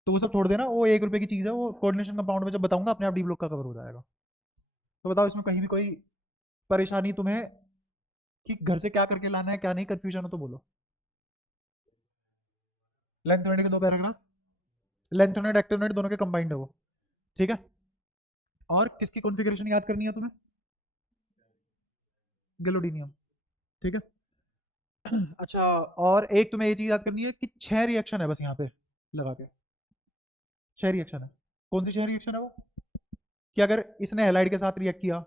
तो वो सब छोड़ देना, वो 1 रुपए की चीज़ है, वो कोऑर्डिनेशन कंपाउंड में जब बताऊंगा अपने आप डी ब्लॉक का कवर हो जाएगा। तो बताओ इसमें कहीं भी कोई परेशानी तुम्हें कि घर से क्या करके लाना है क्या नहीं, कंफ्यूजन हो तो बोलो। लेंथोइड के 2 पैराग्राफ, लेंथोइड एक्टिनोइड दोनों के कंबाइंड है वो, ठीक है। और किसकी कॉन्फ़िगरेशन याद करनी है तुम्हें? गैलोडीनियम, ठीक है। अच्छा, और एक तुम्हें ये चीज याद करनी है कि 6 रिएक्शन है बस यहाँ पे लगा के, 6 रिएक्शन है। कौन सी 6 रिएक्शन है वो? कि अगर इसने हेलाइड के साथ रिएक्ट किया,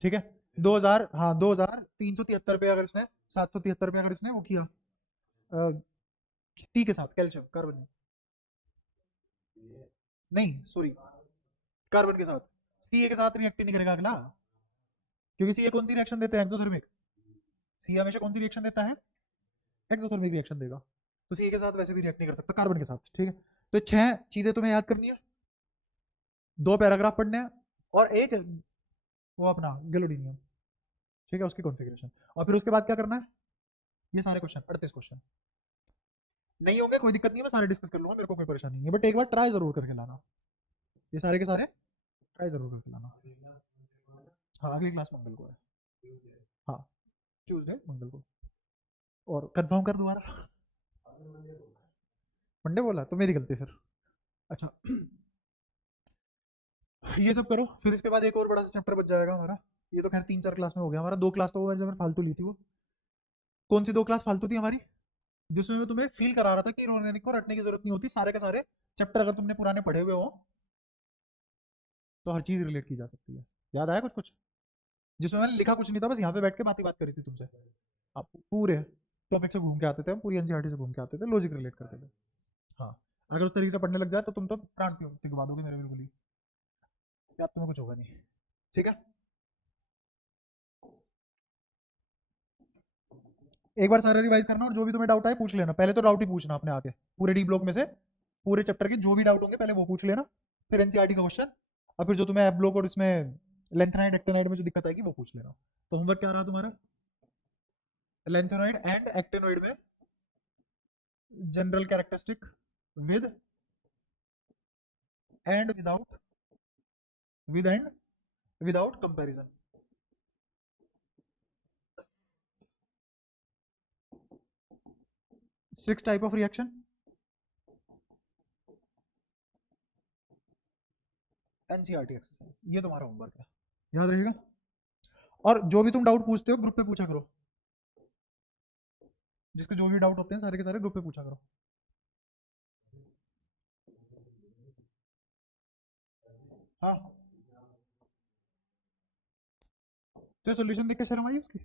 ठीक है, 2000, हाँ 2373 पे अगर इसने, 773 पे अगर इसने वो किया टी के साथ, कैल्शियम कार्बन, नहीं सॉरी, कार्बन के साथ, सी ए के साथ रिएक्ट नहीं करेगा अगला, क्योंकि सी ए कौन सी रिएक्शन देते हैं? एक्सोथर्मिक। सी हमेशा कौन सी रिएक्शन देता है? एक्सोथर्मिक रिएक्शन देगा। तो सी ए के साथ वैसे भी रिएक्ट नहीं कर सकता कार्बन के साथ, ठीक है। तो 6 चीजें तुम्हें याद करनी है, 2 पैराग्राफ पढ़ने हैं, और एक वो अपना गैलोडीनियम, ठीक है, उसकी कॉन्फ़िगरेशन। और फिर उसके बाद क्या करना है? ये सारे क्वेश्चन 38 क्वेश्चन नहीं होंगे, कोई दिक्कत नहीं है, मैं सारे डिस्कस कर लूंगा, मेरे को कोई परेशानी नहीं है, बट एक बार ट्राई जरूर करके लाना, ये सारे के सारे ट्राई जरूर करके लाना। हाँ अगली क्लास मंगल को है, हाँ ट्यूसडे मंगल को। और कंफर्म कर दोबारा, मंडे बोला तो मेरी गलती फिर। अच्छा ये सब करो, फिर इसके बाद एक और बड़ा सा चैप्टर बच जाएगा हमारा। ये तो खैर 3-4 क्लास में हो गया हमारा, 2 क्लास तो वो जब मैंने फालतू ली थी वो। कौन सी 2 क्लास फालतू थी हमारी? जिसमें मैं तुम्हें फील करा रहा था कि इनऑर्गेनिक को रटने की जरूरत नहीं होती, सारे के सारे चैप्टर अगर तुमने पुराने पढ़े हुए हो तो हर चीज रिलेट की जा सकती है। याद आया कुछ कुछ? जिसमें मैंने लिखा कुछ नहीं था, बस यहाँ पे बैठ के बात ही बात करी थी तुमसे। आप पूरे टॉपिक से घूम के आते थे, हम पूरी एनसीईआरटी से घूम के आते थे, लॉजिक रिलेट करते थे। हाँ, अगर उस तरीके से पढ़ने लग जाए तो तुम तो प्राण तिगवा दोगे मेरे, बिल्कुल ही याद तुम्हें कुछ होगा नहीं, ठीक है। एक बार सारा रिवाइज करना, और जो भी तुम्हें डाउट आए पूछ लेना, पहले तो डाउट ही पूछना अपने आके, पूरे डी ब्लॉक में से पूरे चैप्टर के जो भी डाउट होंगे पहले वो पूछ लेना, फिर एनसीईआरटी का क्वेश्चन, और फिर जो तुम्हें एफ ब्लॉक और इसमें लेंथेनाइड एक्टेनॉइड में जो दिक्कत आएगी वो पूछ लेना। तो होमवर्क क्या रहा तुम्हारा? लेंथेनॉइड एंड एक्टेनॉइड में general characteristic with and without, with and without comparison. 6 type of reaction, NCERT exercise, ये तुम्हारा होमवर्क है, याद रहेगा। और जो भी तुम डाउट पूछते हो ग्रुप पे पूछा करो, जिसके जो भी डाउट होते हैं सारे के सारे ग्रुप पे पूछा करो। हाँ, तो सॉल्यूशन देख के शर्म आई उसकी?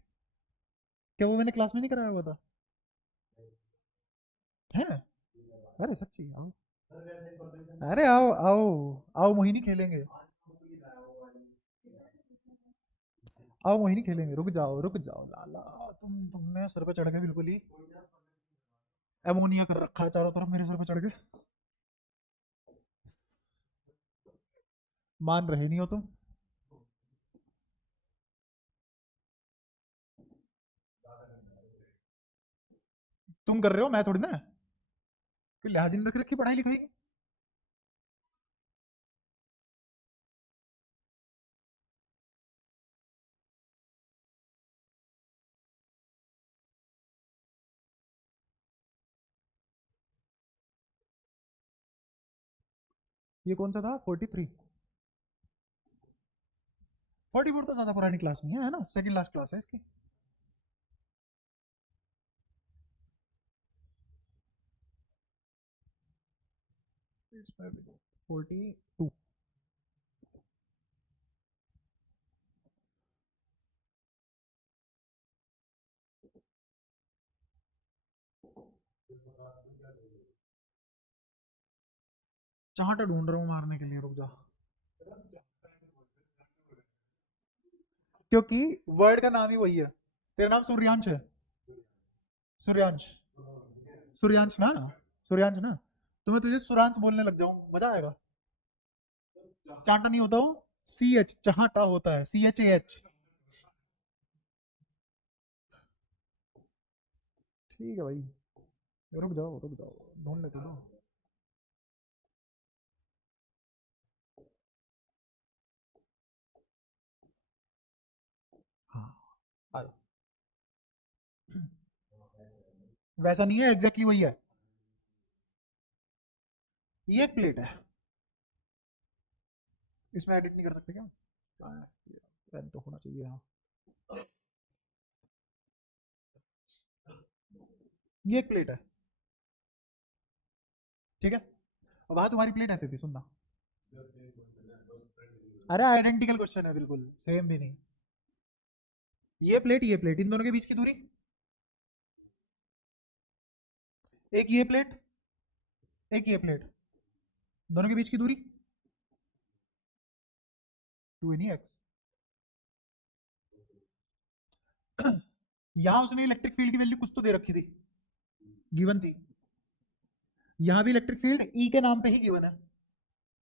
क्या वो मैंने क्लास में नहीं कराया हुआ था? है? अरे सच्ची आओ, अरे आओ आओ, आओ मोहिनी खेलेंगे, आओ मोहिनी खेलेंगे, रुक जाओ लाला, तुमने सर पे चढ़ के बिल्कुल ही एमोनिया कर रखा है चारों तरफ मेरे सर पे चढ़ के, मान रहे नहीं हो तुम। तुम कर रहे हो, मैं थोड़ी ना, कोई लिहाज नहीं रख रखी पढ़ाई लिखाई की। ये कौन सा था? 43? 44 तो ज्यादा पुरानी क्लास नहीं है, है ना, सेकंड लास्ट क्लास है इसकी। इसमें 42, चाहटा ढूंढ रहा हूँ मारने के लिए, रुक जा। क्योंकि वर्ड का नाम ही वही है। तेरा नाम सूर्यांश है? सूर्यांश, सूर्यांश ना, सूर्यांश ना, तो मैं तुझे सुरांश बोलने लग जाऊं, मजा आएगा। चांटा नहीं होता वो, सी एच चाहटा होता है, CHAH। ठीक है भाई, रुक जाओ ढूंढ लेते दो। वैसा नहीं है, एग्जैक्टली वही है। ये एक प्लेट है, इसमें एडिट नहीं कर सकते क्या? पेन तो होना चाहिए। हाँ, ये एक प्लेट है, ठीक है। वहां तुम्हारी प्लेट ऐसे थी, सुनना। अरे आइडेंटिकल क्वेश्चन है, बिल्कुल सेम भी नहीं। ये प्लेट, इन दोनों के बीच की दूरी, एक ये प्लेट, एक ये प्लेट, दोनों के बीच की दूरी 2 नहीं एक्स। यहां उसने इलेक्ट्रिक फील्ड की वैल्यू कुछ तो दे रखी थी, गिवन थी। यहां भी इलेक्ट्रिक फील्ड ई के नाम पे ही गिवन है,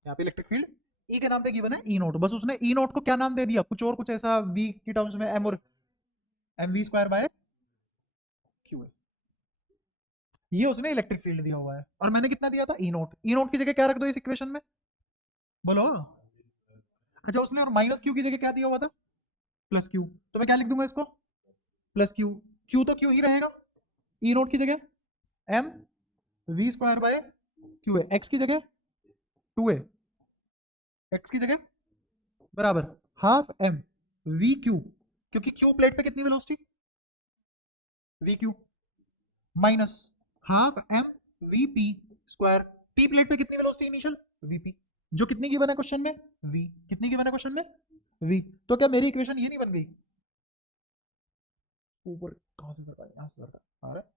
यहाँ पे इलेक्ट्रिक फील्ड ई के नाम पे गिवन है, ई नोट। बस उसने ई नोट को क्या नाम दे दिया, कुछ और, कुछ ऐसा वी की टर्म्स में, एम, और M V square by Q है। ये उसने इलेक्ट्रिक फील्ड दिया हुआ है, और मैंने कितना दिया था, ई नोट। ई नोट की जगह क्या रख दो इस इक्वेशन में, बोलो। अच्छा, उसने और माइनस क्यू की जगह क्या दिया हुआ था, प्लस क्यू। तो मैं क्या लिख दूंगा इसको, प्लस क्यू। क्यू तो क्यू ही रहेगा, ई नोट की जगह M V square by Q है, एक्स की जगह 2 है, एक्स की जगह बराबर हाफ एम वी क्यू, क्योंकि क्यू प्लेट पे कितनी velocity, V Q, minus half M V P square, P plate पे कितनी वेलोसिटी इनिशियल, वीपी, जो कितनी गिवन है क्वेश्चन में, वी। कितनी गिवन है क्वेश्चन में, वी। तो क्या मेरी इक्वेशन ये नहीं बन गई, ऊपर कहां से सरका, यहां से सरका आ रहा है।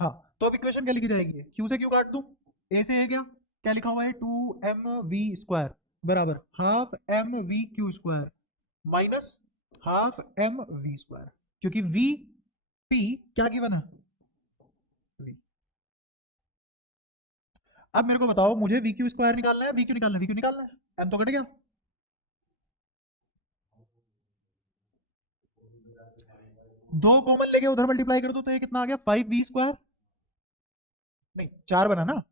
हाँ, तो अब इक्वेशन क्या लिखी जाएगी, क्यू से क्यू काट दूं, ए से ए गया, क्या लिखा हुआ है, 2 mv स्क्वायर बराबर half M V Q square minus half M V square, क्योंकि वी पी क्या गिवन है, वी। अब मेरे को बताओ, मुझे वी क्यू स्क्वायर निकालना है, वी क्यू निकालना है, वी क्यू निकालना है, एम तो कट गया। दो कॉमन लेके उधर मल्टीप्लाई कर दो, तो ये कितना आ गया, 5v स्क्वायर, नहीं 4 बना ना,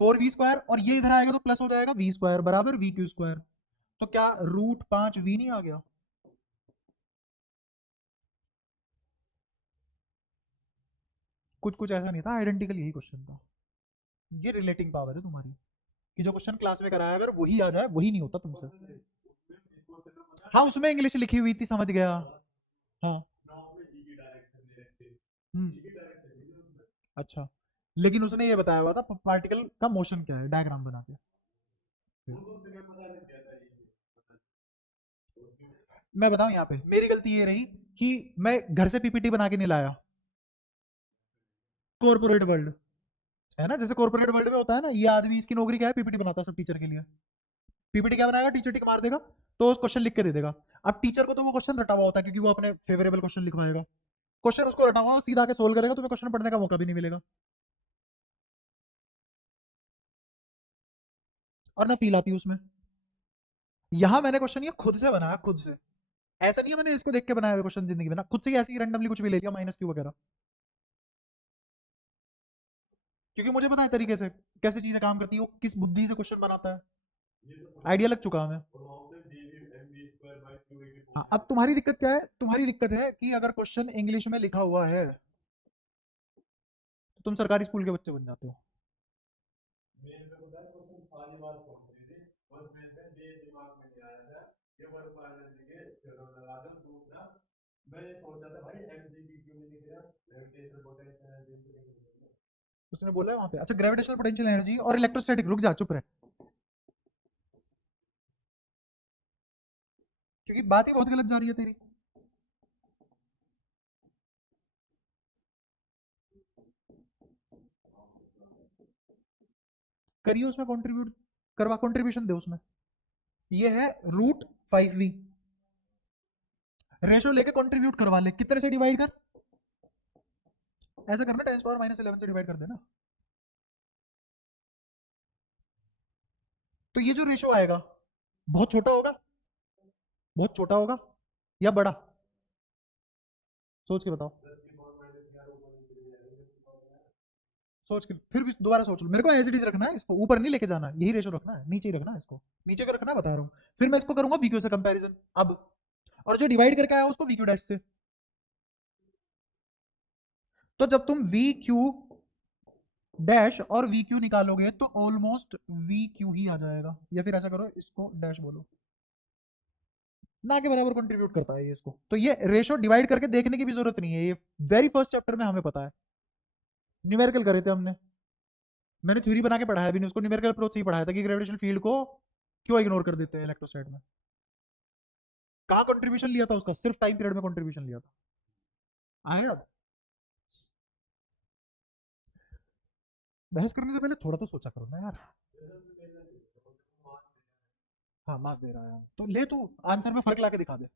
4v स्क्वायर, और ये इधर आएगा तो प्लस हो जाएगा वी स्क्वायर बराबर वी क्यू स्क्वायर। तो क्या √5v नहीं आ गया, कुछ कुछ ऐसा नहीं था, आइडेंटिकल यही क्वेश्चन था। ये रिलेटिंग पावर है तुम्हारी, कि जो क्वेश्चन क्लास में कराया अगर वही आ जाए, वही नहीं होता तुमसे। हाँ, उसमें इंग्लिश लिखी हुई थी, समझ गया। हाँ। अच्छा, लेकिन उसने ये बताया हुआ था पार्टिकल का मोशन क्या है, डायग्राम बना के। मैं बताऊं, यहाँ पे मेरी गलती ये रही कि मैं घर से पीपीटी बना के नहीं लाया, कॉर्पोरेट वर्ल्ड है ना, जैसे कॉर्पोरेट वर्ल्ड में होता है ना, ये आदमी इसकी नौकरी क्या है, पीपीटी बनाता है सब टीचर के लिए। पीपीटी क्या बनाएगा, टीचर टिक मार देगा, तो उस क्वेश्चन लिख के दे देगा। अब टीचर को तो वो क्वेश्चन रटा हुआ होता है, क्योंकि वो अपने फेवरेबल क्वेश्चन लिखवाएगा, क्वेश्चन उसको रटा हुआ सीधा आके सोल्व करेगा, तुम्हें क्वेश्चन पढ़ने का मौका भी नहीं मिलेगा, और ना फील आती उसमें। यहां मैंने क्वेश्चन ये खुद से बनाया, खुद से, ऐसा नहीं है मैंने इसको देख के बनाया हुआ क्वेश्चन जिंदगी में ना, खुद से ही ऐसे ही रैंडमली कुछ भी ले लिया, माइनस क्यू वगैरह, क्योंकि मुझे पता है तरीके से कैसे चीजें काम करती है, वो किस बुद्धि से क्वेश्चन बनाता है, आइडिया लग चुका हमें। हाँ, अब तुम्हारी दिक्कत क्या है, तुम्हारी दिक्कत है कि अगर क्वेश्चन इंग्लिश में लिखा हुआ है तो तुम सरकारी स्कूल के बच्चे बन जाते हो। उसने बोला है वहां पे, अच्छा ग्रेविटेशनल पोटेंशियल एनर्जी और इलेक्ट्रोस्टैटिक, रुक जा चुप रहे, क्योंकि बात ही बहुत गलत जा रही है तेरी। करिए उसमें कंट्रीब्यूट, करवा कंट्रीब्यूशन दे उसमें। ये है √5v, रेशो लेके कंट्रीब्यूट करवा ले, कितने से डिवाइड कर, ऐसा करना 10⁻11 से डिवाइड कर देना। तो ये जो रेशो आएगा बहुत छोटा होगा, बहुत छोटा होगा या बड़ा, सोच के बताओ, सोच के फिर भी दोबारा सोच लो, मेरे को एज इट इज रखना है, इसको ऊपर नहीं लेके जाना, यही रेशो रखना है, नीचे ही रखना है इसको, नीचे का रखना है, बता रहा हूँ। फिर मैं इसको करूंगा वीक्यू से कंपैरिजन अब, और जो डिवाइड करके आया उसको वीक्यू डैश से, तो जब तुम वी क्यू डैश और वी क्यू निकालोगे तो ऑलमोस्ट वी क्यू ही आ जाएगा, या फिर ऐसा करो इसको डैश बोलो, ना के बराबर कंट्रीब्यूट करता है ये इसको। तो ये रेशो डिवाइड करके देखने की भी जरूरत नहीं है, ये वेरी फर्स्ट चैप्टर में हमें पता है, न्यूमेरिकल करे थे हमने, मैंने थ्योरी बना के पढ़ाया भी नहीं उसको, न्यूमेरिकल अप्रोच ही पढ़ाया था कि ग्रेविटेशनल फील्ड को क्यों इग्नोर कर देते हैं इलेक्ट्रोस्टैट में। कहाँ कंट्रीब्यूशन लिया था उसका, सिर्फ टाइम पीरियड में कंट्रीब्यूशन लिया था, आया याद? बहस करने से पहले थोड़ा तो सोचा करो ना यार। हाँ मास दे रहा है तो ले, तू आंसर में फर्क ला के दिखा दे।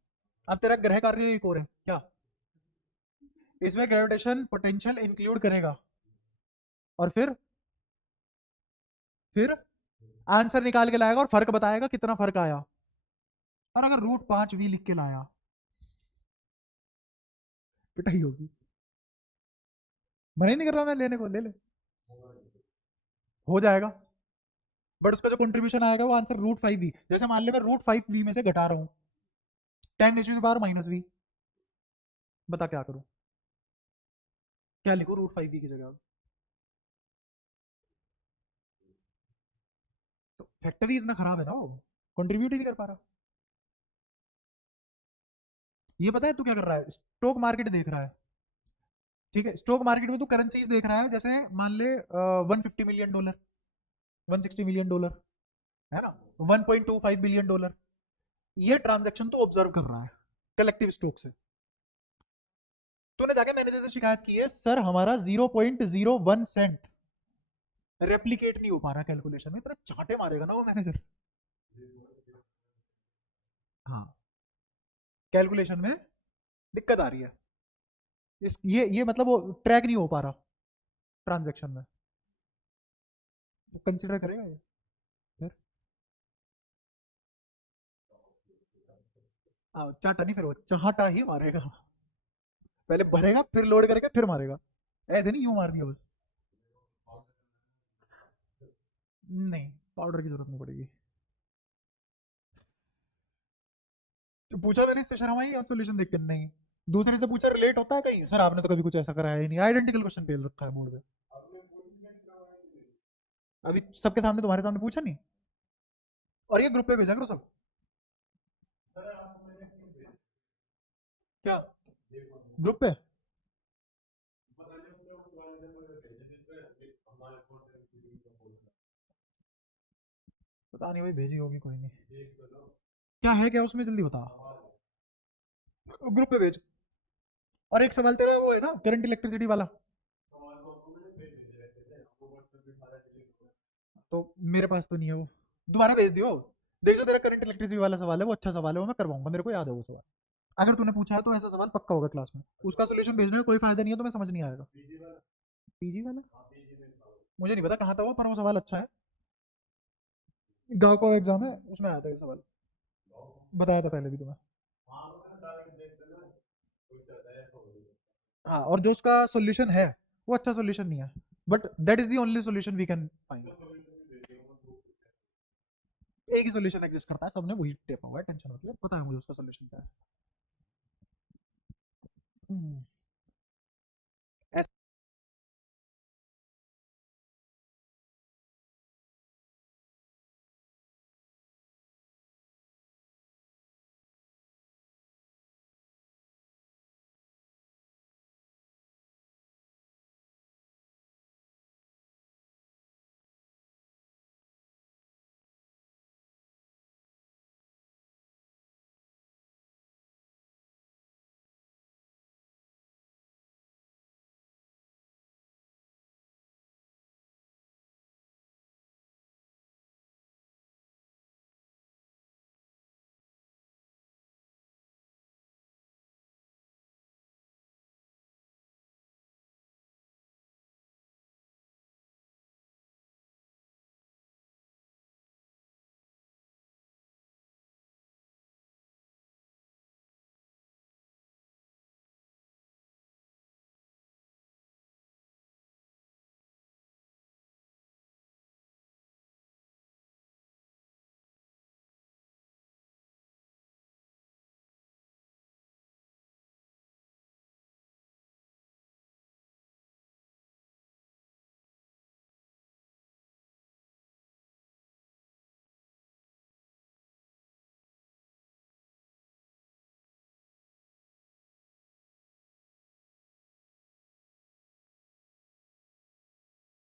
अब तेरा ग्रह कार्य एक और है क्या, इसमें ग्रेविटेशन पोटेंशियल इंक्लूड करेगा, और फिर आंसर निकाल के लाएगा और फर्क बताएगा कितना फर्क आया। और अगर √5v लिख के लाया, पिटाई होगी। मना ही नहीं कर रहा मैं लेने को, ले ले, हो जाएगा। बट उसका जो कंट्रीब्यूशन आएगा वो आंसर √5v, जैसे मान ले मैं √5v में से घटा रहा हूँ 10⁻⁻⁻v, बता क्या करूँ, क्या लिखो √5v की जगह, तो फैक्टर ही इतना खराब है ना, वो कंट्रीब्यूट ही नहीं कर पा रहा। ये पता है तू क्या कर रहा है, स्टॉक मार्केट देख रहा है, ठीक है, स्टॉक मार्केट में तू करेंसीज देख रहा है, जैसे मान ले 150 मिलियन डॉलर, 160 मिलियन डॉलर, है ना, 1.25 बिलियन डॉलर, ये ट्रांजेक्शन तो ऑब्जर्व कर रहा है कलेक्टिव स्टॉक से। तूने जाके मैनेजर से शिकायत की है, सर हमारा 0.01 सेंट रेप्लीकेट नहीं हो पा रहा कैलकुलेशन में, तेरा चांटे मारेगा ना वो मैनेजर। हाँ, कैलकुलेशन में दिक्कत आ रही है, ये मतलब वो ट्रैक नहीं हो पा रहा ट्रांजेक्शन में, कंसिडर करेगा ये फिर। हाँ चाटा नहीं, फिर वो चाटा ही मारेगा, पहले भरेगा फिर लोड करके फिर मारेगा, ऐसे नहीं यूं मार दिया बस। नहीं, पाउडर की जरूरत नहीं पड़ेगी। तो पूछा मैंने इससे शर्म आई और सोल्यूशन देख के, नहीं। दूसरे से पूछा रिलेट होता है कहीं, सर आपने तो कभी कुछ ऐसा कराया ही नहीं, आइडेंटिकल क्वेश्चन पेल रखा है बोर्ड पे। अभी सबके सामने, तुम्हारे सामने पूछा नहीं, और ये ग्रुप पे भेजा करो सब। क्या ग्रुप पे, पता नहीं भाई, भेजी होगी कोई नहीं। क्या है क्या उसमें, जल्दी बता, ग्रुप पे भेज। और एक सवाल तेरा वो है ना करंट इलेक्ट्रिसिटी वाला, तो मेरे पास तो नहीं है वो, दोबारा भेज दियो। देख जो तेरा करंट इलेक्ट्रिसिटी वाला सवाल है वो अच्छा सवाल है, वो मैं करवाऊंगा, मेरे को याद है वो सवाल, अगर तूने पूछा है तो ऐसा सवाल पक्का होगा क्लास में, उसका सोल्यूशन भेजने में कोई फायदा नहीं है, तो मैं समझ नहीं आएगा। पीजी वाला मुझे नहीं पता कहाँ था वो, पर वो सवाल अच्छा है, गाँव का एग्जाम है उसमें आया था ये सवाल, बताया था पहले भी तुम्हें। हाँ, और जो उसका सोल्यूशन है वो अच्छा सोल्यूशन नहीं है, but that is the only solution we can find. एक ही सोल्यूशन एग्जिस्ट करता है, सबने वही टेपा हुआ है, टेंशन मतलब, पता है मुझे उसका सोल्यूशन क्या है।